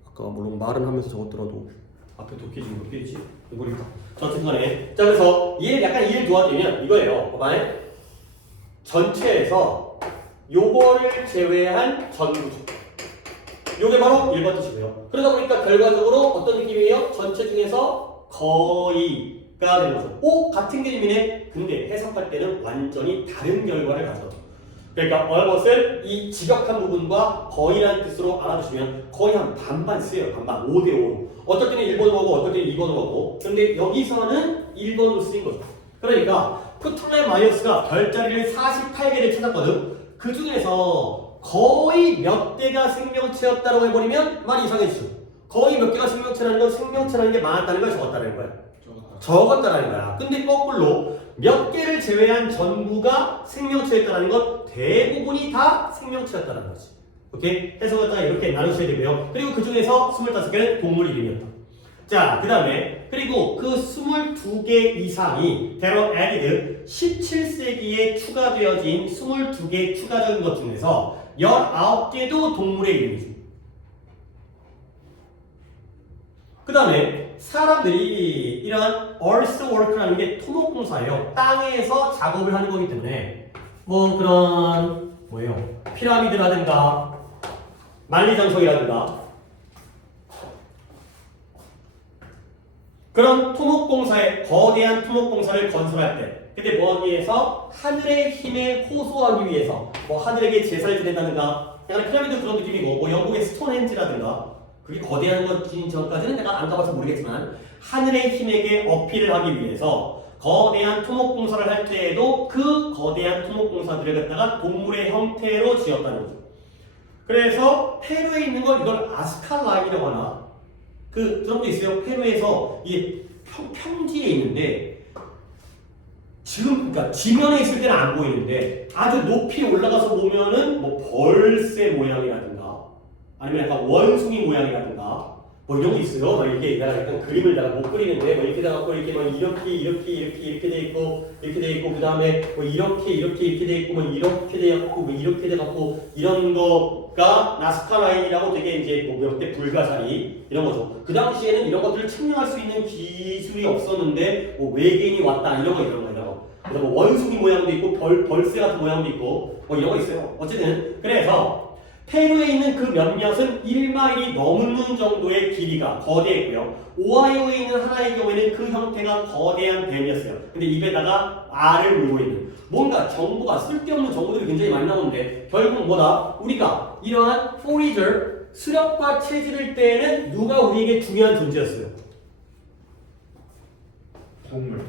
아까 물론 말은 하면서 적었더라도 앞에 도끼지 몇 개지? 모르겠다. 어쨌든 간에 자 그래서 얘 약간 이해를 도와드리면 이거예요. 봐봐요. 전체에서 요거를 제외한 전부죠. 요게 바로 1번 뜻이고요. 그러다 보니까 결과적으로 어떤 느낌이에요? 전체 중에서 거의가 되는 거죠. 오! 같은 개념이네. 근데 해석할 때는 완전히 다른 결과를 가져요. 그러니까 almost을 이 직역한 부분과 거의라는 뜻으로 알아두시면 거의 한 반반 쓰여요. 반반 5대5로. 어떨 때는 1번으로 가고 어떨 때는 2번으로 가고 근데 여기서는 1번으로 쓰인 거죠. 그러니까 프톨레마이오스가 별자리를 48개를 찾았거든. 그 중에서 거의 몇 개가 생명체였다고 해버리면 많이 이상해지죠. 거의 몇 개가 생명체라는 건 생명체라는 게 많았다는 걸 적었다는 거야. 적었다라는 거야. 근데 거꾸로 몇 개를 제외한 전부가 생명체였다는 건 대부분이 다 생명체였다는 거지. 오케이? 해석을 딱 이렇게 나누셔야 되고요. 그리고 그 중에서 25개는 동물 이름이었다. 자, 그 다음에 그리고 그 22개 이상이 대로 added 17세기에 추가되어진 22개 추가적인 것 중에서 19개도 동물의 이름이죠. 그 다음에 사람들이 이런 earth work라는 게 토목공사예요. 땅에서 작업을 하는 거기 때문에 뭐 그런 뭐예요? 피라미드라든가 만리장성이라든가 그런 거대한 토목공사를 건설할 때 그때 뭐 하기 위해서 하늘의 힘에 호소하기 위해서 뭐 하늘에게 제사를 지낸다든가 약간 피라미드 그런 느낌이고 뭐 영국의 스톤헨지라든가 그게 거대한 것인 전까지는 내가 안 가봐서 모르겠지만 하늘의 힘에게 어필을 하기 위해서 거대한 토목공사를 할 때에도 그 거대한 토목공사들을 갖다가 동물의 형태로 지었다는 거죠. 그래서 페루에 있는 걸 이걸 아스칼 라인이라고 하나 그런 게 있어요. 페루에서 이게 평지에 있는데 지금 그러니까 지면에 있을 때는 안 보이는데 아주 높이 올라가서 보면은 뭐 벌새 모양이라든가 아니면 약간 원숭이 모양이라든가 뭐 이런 게 있어요. 막 이렇게 내가 약간 그림을 내가 못 그리는데 뭐 이렇게 해갖고 이렇게 막 이렇게 돼 있고 이렇게 돼 있고 그 다음에 뭐 이렇게 돼 있고 뭐 이렇게 돼 갖고 뭐 이렇게 돼 갖고 이런 거가 나스카 라인이라고 되게 이제 뭐 몇 대 불가사리 이런 거죠. 그 당시에는 이런 것들을 측량할 수 있는 기술이 없었는데 뭐 외계인이 왔다 이런 거. 그래서 뭐 원숭이 모양도 있고 벌새 같은 모양도 있고 뭐 이런 거 있어요. 어쨌든 그래서 페루에 있는 그 몇몇은 1마일이 넘는 정도의 길이가 거대했고요. 오하이오에 있는 하나의 경우에는 그 형태가 거대한 뱀이었어요. 근데 입에다가 알을 물고 있는 뭔가 정보가 쓸데없는 정보들이 굉장히 많이 나오는데 결국 뭐다? 우리가 이러한 포리저 수렵과 채집일 때에는 누가 우리에게 중요한 존재였어요?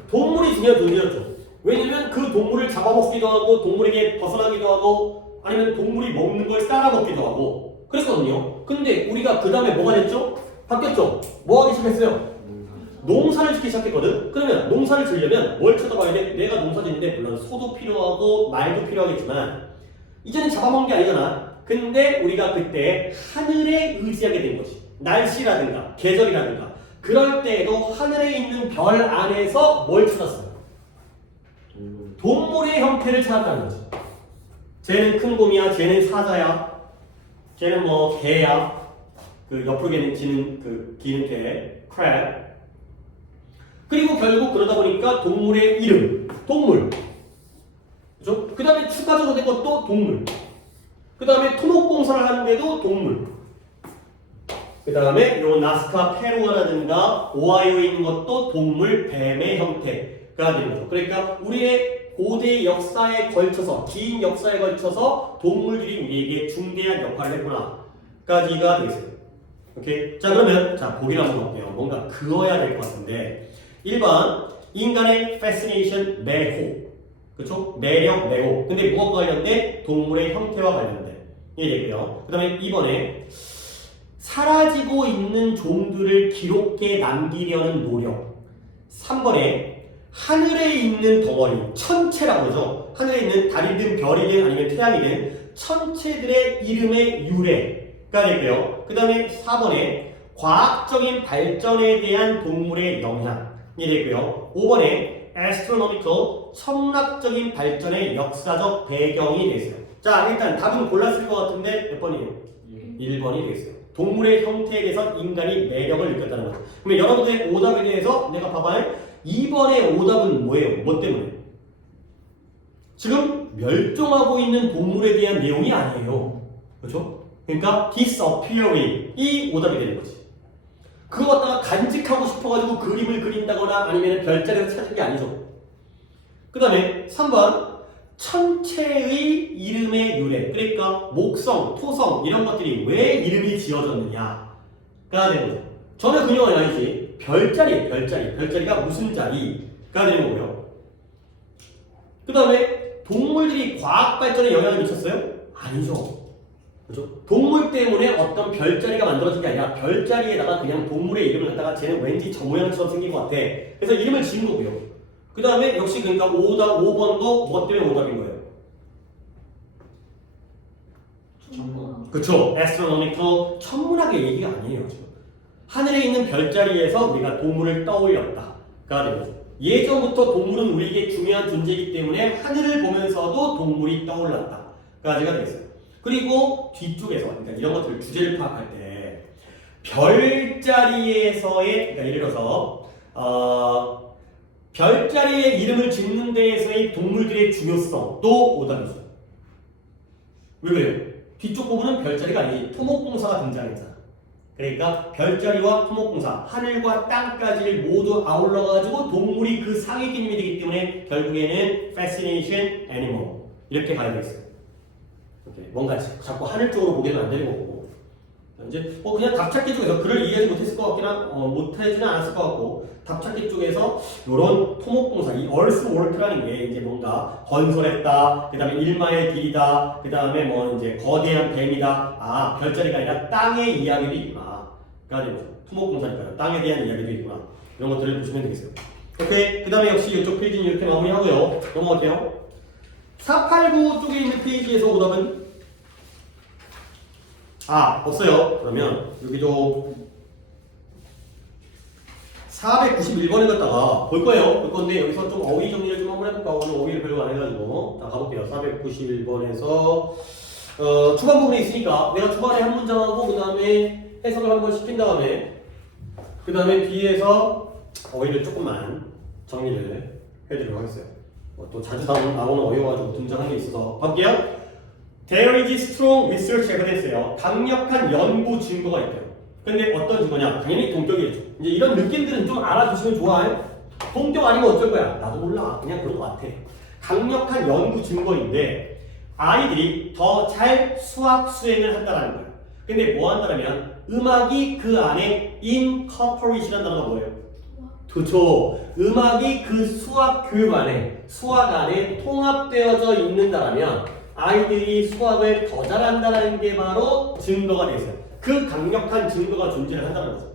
동물이 중요한 존재였죠. 왜냐면 그 동물을 잡아먹기도 하고 동물에게 벗어나기도 하고 아니면 동물이 먹는 걸 따라 먹기도 하고 그랬거든요. 근데 우리가 그 다음에 뭐가 됐죠? 바뀌었죠? 뭐 하기 시작했어요? 농사를 짓기 시작했거든? 그러면 농사를 지으려면 뭘 쳐다봐야 돼? 내가 농사 짓는데 물론 소도 필요하고 말도 필요하겠지만 이제는 잡아먹는 게 아니잖아. 근데 우리가 그때 하늘에 의지하게 된 거지. 날씨라든가 계절이라든가 그럴 때에도 하늘에 있는 별 안에서 뭘 찾았어요? 동물의 형태를 찾았다는 거지. 쟤는 큰 곰이야, 쟤는 사자야, 쟤는 뭐 개야, 그 옆으로 기는 그 기는 개, crab. 그리고 결국 그러다 보니까 동물의 이름, 동물. 그죠? 그 다음에 추가적으로 된 것도 동물. 그 다음에 토목공사를 하는데도 동물. 그 다음에 요 나스카 페루아라든가 오하이오에 있는 것도 동물, 뱀의 형태가 되는 거죠. 그러니까 우리의 고대 역사에 걸쳐서 긴 역사에 걸쳐서 동물들이 우리에게 중대한 역할을 했구나까지가 되겠어요. 오케이. 자 그러면 자 보기를 한번 볼게요. 뭔가 그어야 될 것 같은데 1번 인간의 fascination 매호 그렇죠? 매력 매호. 근데 무엇과 관련돼? 동물의 형태와 관련돼. 이게 되고요. 그 다음에 2번에 사라지고 있는 종들을 기록해 남기려는 노력. 3번에 하늘에 있는 덩어리, 천체라고 그러죠. 하늘에 있는 달이든 별이든 아니면 태양이든 천체들의 이름의 유래가 되고요. 그 다음에 4번에 과학적인 발전에 대한 동물의 영향이 되고요. 5번에 astronomical, 천문학적인 발전의 역사적 배경이 되겠어요. 자, 일단 답은 골랐을 것 같은데 몇 번이에요? 1번이 되겠어요. 동물의 형태에 대해서 인간이 매력을 느꼈다는 거죠. 그러면 여러분들의 오답에 대해서 내가 봐봐요. 2번의 오답은 뭐예요? 뭐 때문에? 지금 멸종하고 있는 동물에 대한 내용이 아니에요. 그렇죠? 그러니까 disappearing 이 오답이 되는 거지. 그거 갖다가 간직하고 싶어가지고 그림을 그린다거나 아니면 별자리에서 찾은 게 아니죠. 그 다음에 3번 천체의 이름의 유래. 그러니까 목성, 토성 이런 것들이 왜 이름이 지어졌느냐가 되는 거죠. 전혀 그녀가 아니지. 별자리예요. 별자리가 무슨 자리가 되는 거고요. 그 다음에 동물들이 과학 발전에 영향을 미쳤어요? 아니죠. 그렇죠? 동물 때문에 어떤 별자리가 만들어진 게 아니라 별자리에다가 그냥 동물의 이름을 갖다가 쟤는 왠지 저 모양처럼 생긴 것 같아. 그래서 이름을 지은 거고요. 그 다음에 역시 그러니까 5번도 뭐 때문에 오답인 거예요? 천문. 그렇죠. astronomical 천문학의 얘기가 아니에요. 지금. 하늘에 있는 별자리에서 우리가 동물을 떠올렸다가 되는 거죠. 예전부터 동물은 우리에게 중요한 존재이기 때문에 하늘을 보면서도 동물이 떠올랐다까지가 되겠어요. 그리고 뒤쪽에서 그러니까 이런 것들을 주제를 파악할 때 별자리에서의, 그러니까 예를 들어서 별자리의 이름을 짓는 데에서의 동물들의 중요성도 오답이죠. 왜 그래요? 뒤쪽 부분은 별자리가 아니지 토목공사가 등장했잖아. 그러니까 별자리와 토목공사, 하늘과 땅까지를 모두 아울러가지고 동물이 그 상위 개념이 되기 때문에 결국에는 fascination animal 이렇게 가야 되겠어요. 이렇게 뭔가 자꾸 하늘 쪽으로 보게 되면 안 되는 거고. 이제 그냥 답찾기 쪽에서 글을 이해하지 못했을 것 같긴 못하지는 않았을 것 같고 답찾기 쪽에서 이런 토목공사, 이 earth work라는 게 이제 뭔가 건설했다, 그 다음에 일마의 길이다, 그 다음에 뭐 이제 거대한 뱀이다, 아 별자리가 아니라 땅의 이야기도 있구나. 그러니까 토목공사니까요. 땅에 대한 이야기도 있구나. 이런 것들을 보시면 되겠어요. 오케이. 그 다음에 역시 이쪽 페이지는 이렇게 마무리하고요. 넘어갈게요. 489 쪽에 있는 페이지에서 오답은 없어요. 그러면 여기도 491번에 갔다가 볼 거예요. 볼 건데 여기서 좀 어휘 정리를 좀 한번 해볼까. 오늘 어휘를 별로 안 해가지고 자 가볼게요. 491번에서 초반 부분에 있으니까 내가 초반에 한 문장하고 그 다음에 해석을 한번 시킨 다음에 그 다음에 뒤에서 어휘를 조금만 정리를 해드리도록 하겠어요. 또 자주 나오는 어휘가지고 등장한 게 있어서 볼게요. There is strong research evidence예요. 강력한 연구 증거가 있대요. 근데 어떤 증거냐? 당연히 동격이겠죠. 이제 이런 느낌들은 좀 알아두시면 좋아요. 동격 아니면 어쩔 거야? 나도 몰라. 그냥 그런 것 같아. 강력한 연구 증거인데 아이들이 더 잘 수학 수행을 한다는 거예요. 근데 뭐 한다면 음악이 그 안에 incorporate이라는 단어가 뭐예요? 그렇죠. 음악이 그 수학 교육 안에, 수학 안에 통합되어져 있는다라면 아이들이 수학을 더 잘한다는 게 바로 증거가 되겠어요. 그 강력한 증거가 존재를 한다는 거죠.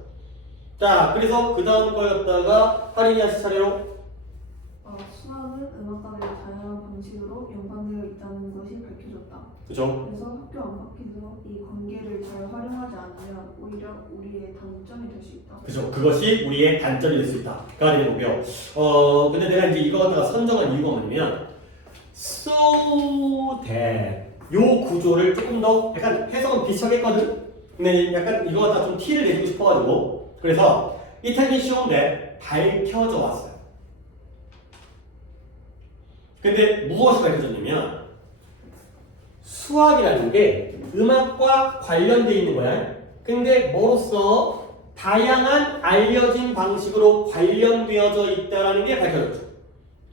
자, 그래서 그 다음 거였다가 할인이 하시 차례로 수학은 음악과의 다양한 방식으로 연관되어 있다는 것이 밝혀졌다. 그죠? 그래서 학교 안팎에서 이 관계를 잘 활용하지 않으면 오히려 우리의 단점이 될 수 있다. 그죠? 그것이 우리의 단점이 될 수 있다. 가 되는 거고요. 근데 내가 이제 이거 갖다가 선정한 이유가 뭐냐면 so that 요 구조를 조금 더 약간 해석은 비슷하게 했거든? 근데 약간 이거 갖다가 좀 티를 내주고 싶어가지고 그래서 it has been shown that 밝혀져 왔어요. 근데 무엇이 밝혀졌냐면 수학이라는 게 음악과 관련되어 있는 거야. 근데 뭐로써 다양한 알려진 방식으로 관련되어져 있다는 게 밝혀졌죠.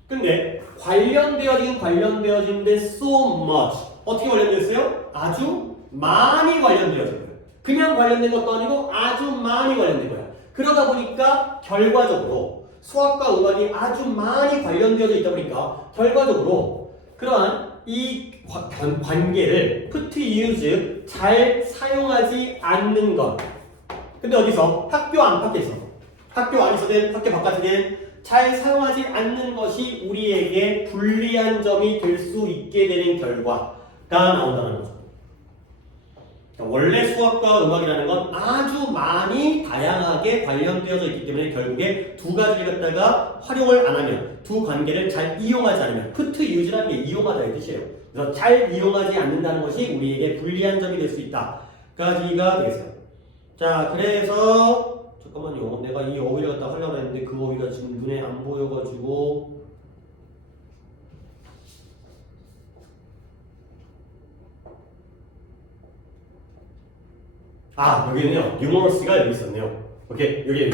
근데 관련되어진데 so much 어떻게 관련되었어요? 아주 많이 관련되어진 거예요. 그냥 관련된 것도 아니고 아주 많이 관련된 거야. 그러다 보니까 결과적으로 수학과 음악이 아주 많이 관련되어져 있다 보니까 결과적으로 그러한 이 관계를 put use 잘 사용하지 않는 것. 근데 어디서? 학교 안팎에서. 학교 안에서든 학교 바깥이든 잘 사용하지 않는 것이 우리에게 불리한 점이 될 수 있게 되는 결과가 나온다는 거죠. 원래 수학과 음악이라는 건 아주 많이 다양하게 관련되어져 있기 때문에 결국에 두 가지를 갖다가 활용을 안 하면 두 관계를 잘 이용하지 않으면 put use라는 게 이용하다의 뜻이에요. 그래서 잘 이용하지 않는다는 것이 우리에게 불리한 점이 될 수 있다. 까지가 되겠어요. 자, 그래서 잠깐만요. 내가 이 어휘를 갖다 하려고 했는데 그 어휘가 지금 눈에 안 보여가지고 여기는요. 유머러스가 여기 있었네요. 오케이. 여기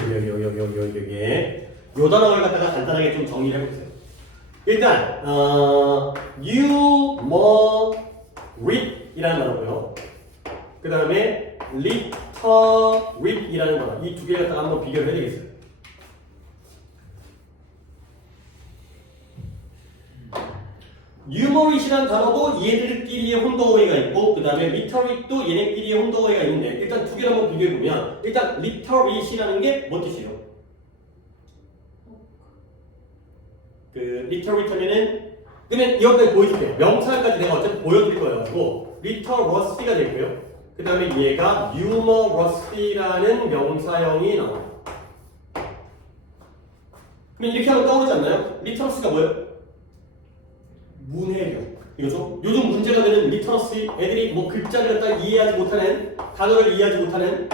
요 단어를 갖다가 간단하게 좀 정리를 해보세요. 일단 유머릿이라는 단어고요. 그 다음에 리터릿이라는 단어. 이 두 개를 갖다가 한번 비교를 해야되겠어요. 유머릿이라는 단어도 얘들끼리의 혼동어휘가 있고 그 다음에 리터릿도 얘네끼리의 혼동어휘가 있는데 일단 두 개를 한번 비교해보면 일단 리터릿이라는 게 뭔 뜻이에요? 그 리터릿 하면은 그러면 이것까지 보여줄게요. 명사까지 내가 어차피 보여드릴 거여 가지고 리터러시가 되고요. 그 다음에 얘가 유머러시라는 명사형이 나와요. 그럼 이렇게 하면 떠오르지 않나요? 리터러시가 뭐예요? 문해력 이거죠? 요즘 문제가 되는 리터러시 애들이 뭐 글자를 갖다 이해하지 못하는 단어를 이해하지 못하는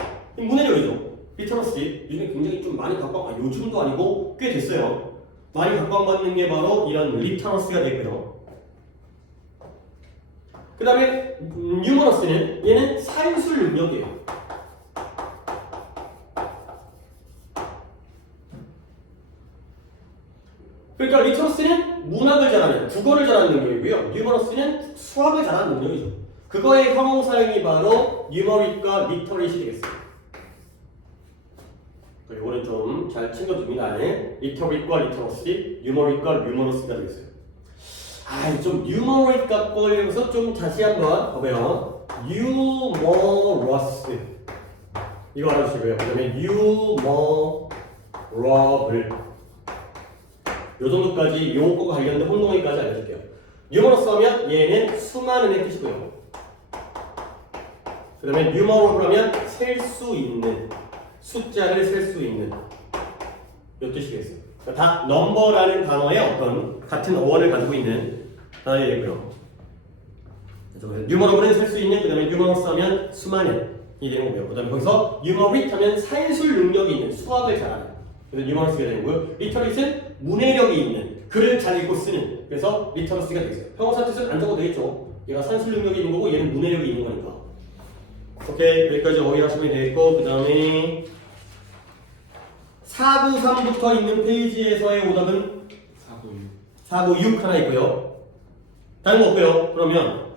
문해력이죠. 리터러시 요즘에 굉장히 좀 많이 각광, 요즘도 아니고 꽤 됐어요. 많이 각광받는 게 바로 이런 리터러시가 되고요. 그 다음에 뉴머러스는 얘는 산술 능력이에요. 그러니까 리터러시는 문학을 잘하는, 국어를 잘하는 능력이고요. 뉴머러스는 수학을 잘하는 능력이죠. 그거의 형용사형이 바로 뉴머릿과 리터릿이 되겠어요. 이거는 좀 잘 챙겨줍니다. 리터릿과 리터러시, 뉴머릿과 뉴머러스가 되겠어요. 좀 뉴머릿 갖고 걸려서 좀 다시 한번 봐봐요. 뉴머러스 이거 알아주시고요. 그 다음에 뉴머러블 요 정도까지 요거과 관련된 혼동어까지 알려줄게요. 뉴머러스 하면 얘는 수많은의 뜻이고요. 그 다음에 뉴머러블 하면 셀 수 있는, 숫자를 셀 수 있는 요 뜻이겠어요. 그러니까 다 넘버라는 단어의 어떤 같은 어원을 가지고 있는 단어이고요. 뉴머러블은 셀 수 있는, 그 다음에 뉴머러스 하면 수많은 이 되는 거고요. 그 다음에 거기서 뉴머릿 하면 산술 능력이 있는, 수학을 잘하는, 그래서 뉴머러스가 되는 거고요. 리터릿은 문해력이 있는, 글을 잘 읽고 쓰는, 그래서 리터러시가 되겠어요. 형용사 뜻은 안 적어도 되겠죠. 얘가 산술 능력이 있는 거고 얘는 문해력이 있는 거니까. 오케이, 여기까지 어휘하시면 되겠고, 그 다음에 493부터 있는 페이지에서의 오답은 496 하나 있고요. 다른 거 없고요. 그러면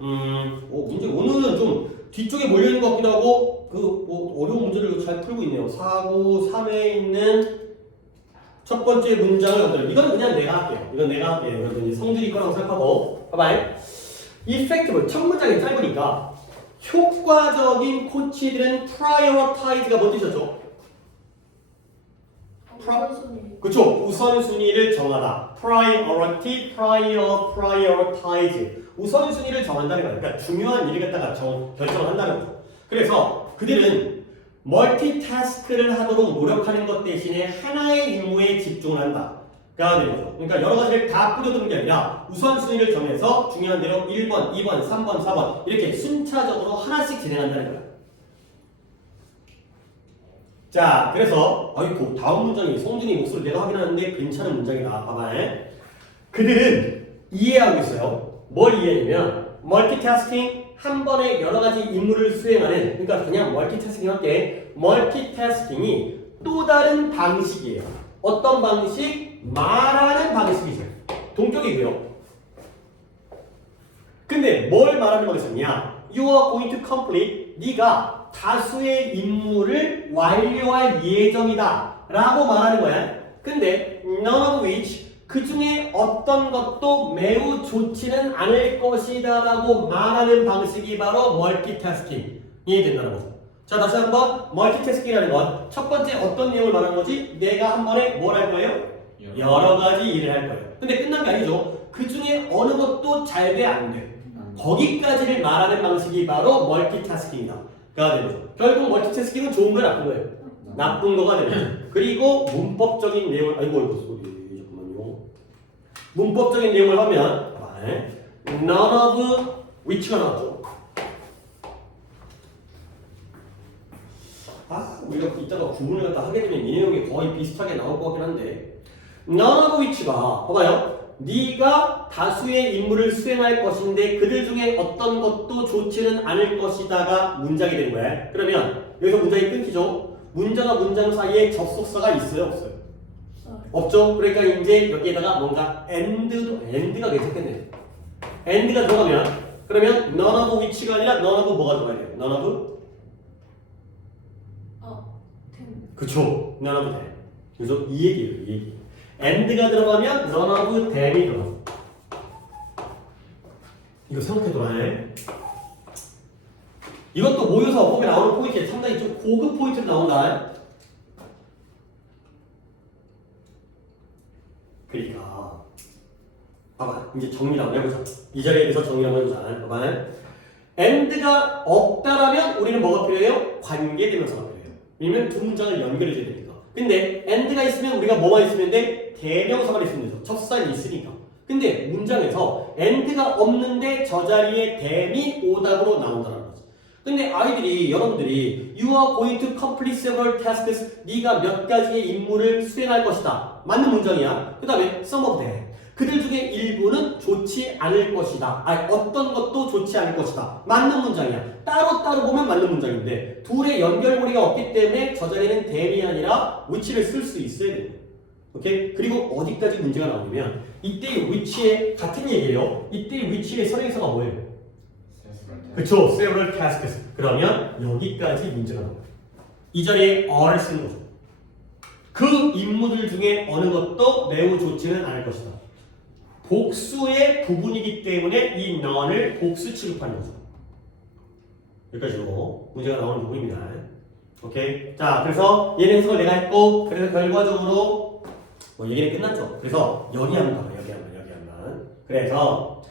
문제 오늘은 좀 뒤쪽에 몰려 있는 것 같기도 하고 어려운 문제를 잘 풀고 있네요. 493에 있는 첫 번째 문장을 만들어. 이건 그냥 내가 할게요. 이건 이제 성질이 거라고 생각하고. 봐봐요. effective 첫 문장이 짧으니까 효과적인 코치들은 prioritize가 뭔 뜻이었죠? 우선순위. 그쵸? 우선순위를 정하다. prioritize. 우선순위를 정한다는 거예요. 그러니까 중요한 일을 갖다가 결정을 한다는 거죠. 그래서 그들은 멀티태스크를 하도록 노력하는 것 대신에 하나의 임무에 집중을 한다가 되는 거죠. 그러니까 여러 가지를 다 뿌려두는 게 아니라 우선순위를 정해서 중요한 대로 1번, 2번, 3번, 4번 이렇게 순차적으로 하나씩 진행한다는 거예요. 자, 그래서 아이고 다음 문장이 성준이 목소리 내가 확인하는데 괜찮은 문장이다. 봐봐. 그들은 이해하고 있어요. 뭘 이해하냐면 멀티태스킹, 한 번에 여러 가지 임무를 수행하는, 그러니까 그냥 멀티태스킹 할게. 멀티태스킹이 또 다른 방식이에요. 어떤 방식? 말하는 방식이죠. 동격이고요. 근데 뭘 말하는 방식이냐? You are going to complete. 네가 다수의 임무를 완료할 예정이다 라고 말하는 거야. 근데 none of which, 그 중에 어떤 것도 매우 좋지는 않을 것이다 라고 말하는 방식이 바로 멀티태스킹이 된다는 거죠. 자, 다시 한번 멀티태스킹이라는 건 첫 번째 어떤 내용을 말하는 거지? 내가 한 번에 뭘 할 거예요? 여러 가지 일을 할 거예요. 근데 끝난 게 아니죠. 그 중에 어느 것도 잘 돼, 안 돼. 거기까지를 말하는 방식이 바로 멀티태스킹이다 가 되는 거죠. 결국 멀티태스킹은 좋은 거야, 나쁜 거예요? 나쁜 거가 되는 거죠. 그리고 문법적인 내용을, 잠깐만요. 문법적인 내용을 하면 none of which가 나왔죠. 우리가 이따가 구분을 갖다 하게 되면 이 내용이 거의 비슷하게 나올 것 같긴 한데 none of which가 봐봐요. 네가 다수의 임무를 수행할 것인데 그들 중에 어떤 것도 좋지는 않을 것이다가 문장이 되는 거야. 그러면 여기서 문장이 끊기죠. 문장과 문장 사이에 접속사가 있어요, 없어요? 없죠. 그러니까 이제 여기에다가 뭔가 and가 괜찮겠네요. and가 들어가면 그러면 none of which가 아니라 none of 뭐가 들어가야 돼요? none of? 그쵸. none of them. 그래서 이 얘기예요, 이 얘기. and가 들어가면 none of them이 들어가. 이거 생각해둬라. 이것도 모의고사 어법에 나오는 포인트에 상당히 좀 고급 포인트로 나온다. 그러니까 봐봐, 이제 정리를 한번 해보자. 이 자리에 대해서 정리를 한번 해보자. 봐봐. and가 없다라면 우리는 뭐가 필요해요? 관계대명사가 필요해요. 왜냐면 두 문장을 연결해줘야 되니까. 근데 and가 있으면 우리가 뭐만 있으면 돼? 대명사만 있으면 되죠. 접수사는 있으니까. 근데 문장에서 and가 없는데 저 자리에 them이 오답으로 나온다는 거지. 근데 아이들이 여러분들이 You are going to complete several tasks. 네가 몇 가지의 임무를 수행할 것이다. 맞는 문장이야. 그 다음에 some of them. 그들 중에 일부는 좋지 않을 것이다. 아니 어떤 것도 좋지 않을 것이다. 맞는 문장이야. 따로따로 보면 맞는 문장인데 둘의 연결고리가 없기 때문에 저 자리에는 then이 아니라 which를 쓸 수 있어야 돼요. 오케이? 그리고 어디까지 문제가 나오냐면 이때 which의 같은 얘기예요. 이때 which의 선행사가 뭐예요? 그쵸, several tasks. 그러면 여기까지 문제가 나와요. 이 자리에 are를 쓰는 거죠. 그 임무들 중에 어느 것도 매우 좋지는 않을 것이다. 복수의 부분이기 때문에 이 none을 복수 취급하는 거죠. 여기까지로 문제가 나오는 부분입니다. 오케이. 자, 그래서 얘는 해석을 내가 했고, 그래서 결과적으로 뭐 얘기는 끝났죠. 그래서 여기 한번 가봐, 여기 한번. 그래서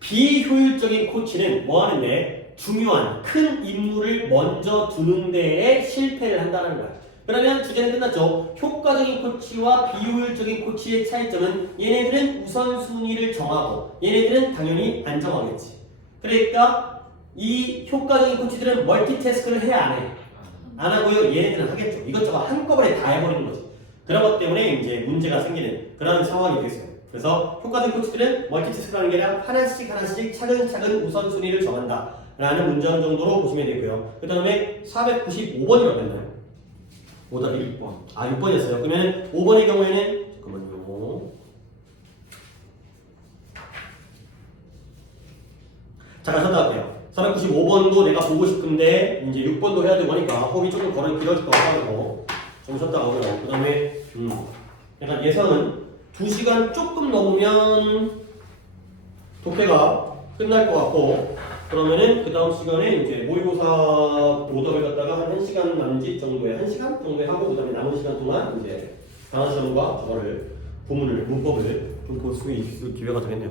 비효율적인 코치는 뭐 하는데 중요한 큰 임무를 먼저 두는 데에 실패를 한다는 거야. 그러면 주제는 끝났죠. 효과적인 코치와 비효율적인 코치의 차이점은 얘네들은 우선순위를 정하고 얘네들은 당연히 안 정하겠지. 그러니까 이 효과적인 코치들은 멀티태스크를 해 안 해? 안 하고요. 얘네들은 하겠죠. 이것저것 한꺼번에 다 해버리는 거지. 그런 것 때문에 이제 문제가 생기는 그런 상황이 되겠어요. 그래서 효과적인 코치들은 멀티태스크라는 게 아니라 하나씩 차근차근 우선순위를 정한다 라는 문장 정도로 보시면 되고요. 그 다음에 495번이라고 했나요? 오답이 6번. 아 6번이었어요. 그러면 5번의 경우에는 잠깐만요. 잠깐 찾아갈게요. 495번도 내가 보고 싶은데 이제 6번도 해야 되고 하니까 호흡이 조금 길어질 것 같고 좀 쉬었다 가고요. 그 다음에 약간 예상은 2시간 조금 넘으면 독해가 끝날 것 같고 그러면은 그 다음 시간에 이제 모의고사 오답을 갖다가 한 1시간 남짓 정도에 1시간 정도에 하고 그 다음에 남은 시간 동안 이제 단어 시험과 저거를 문법을 좀 볼 수 있을 기회가 되겠네요.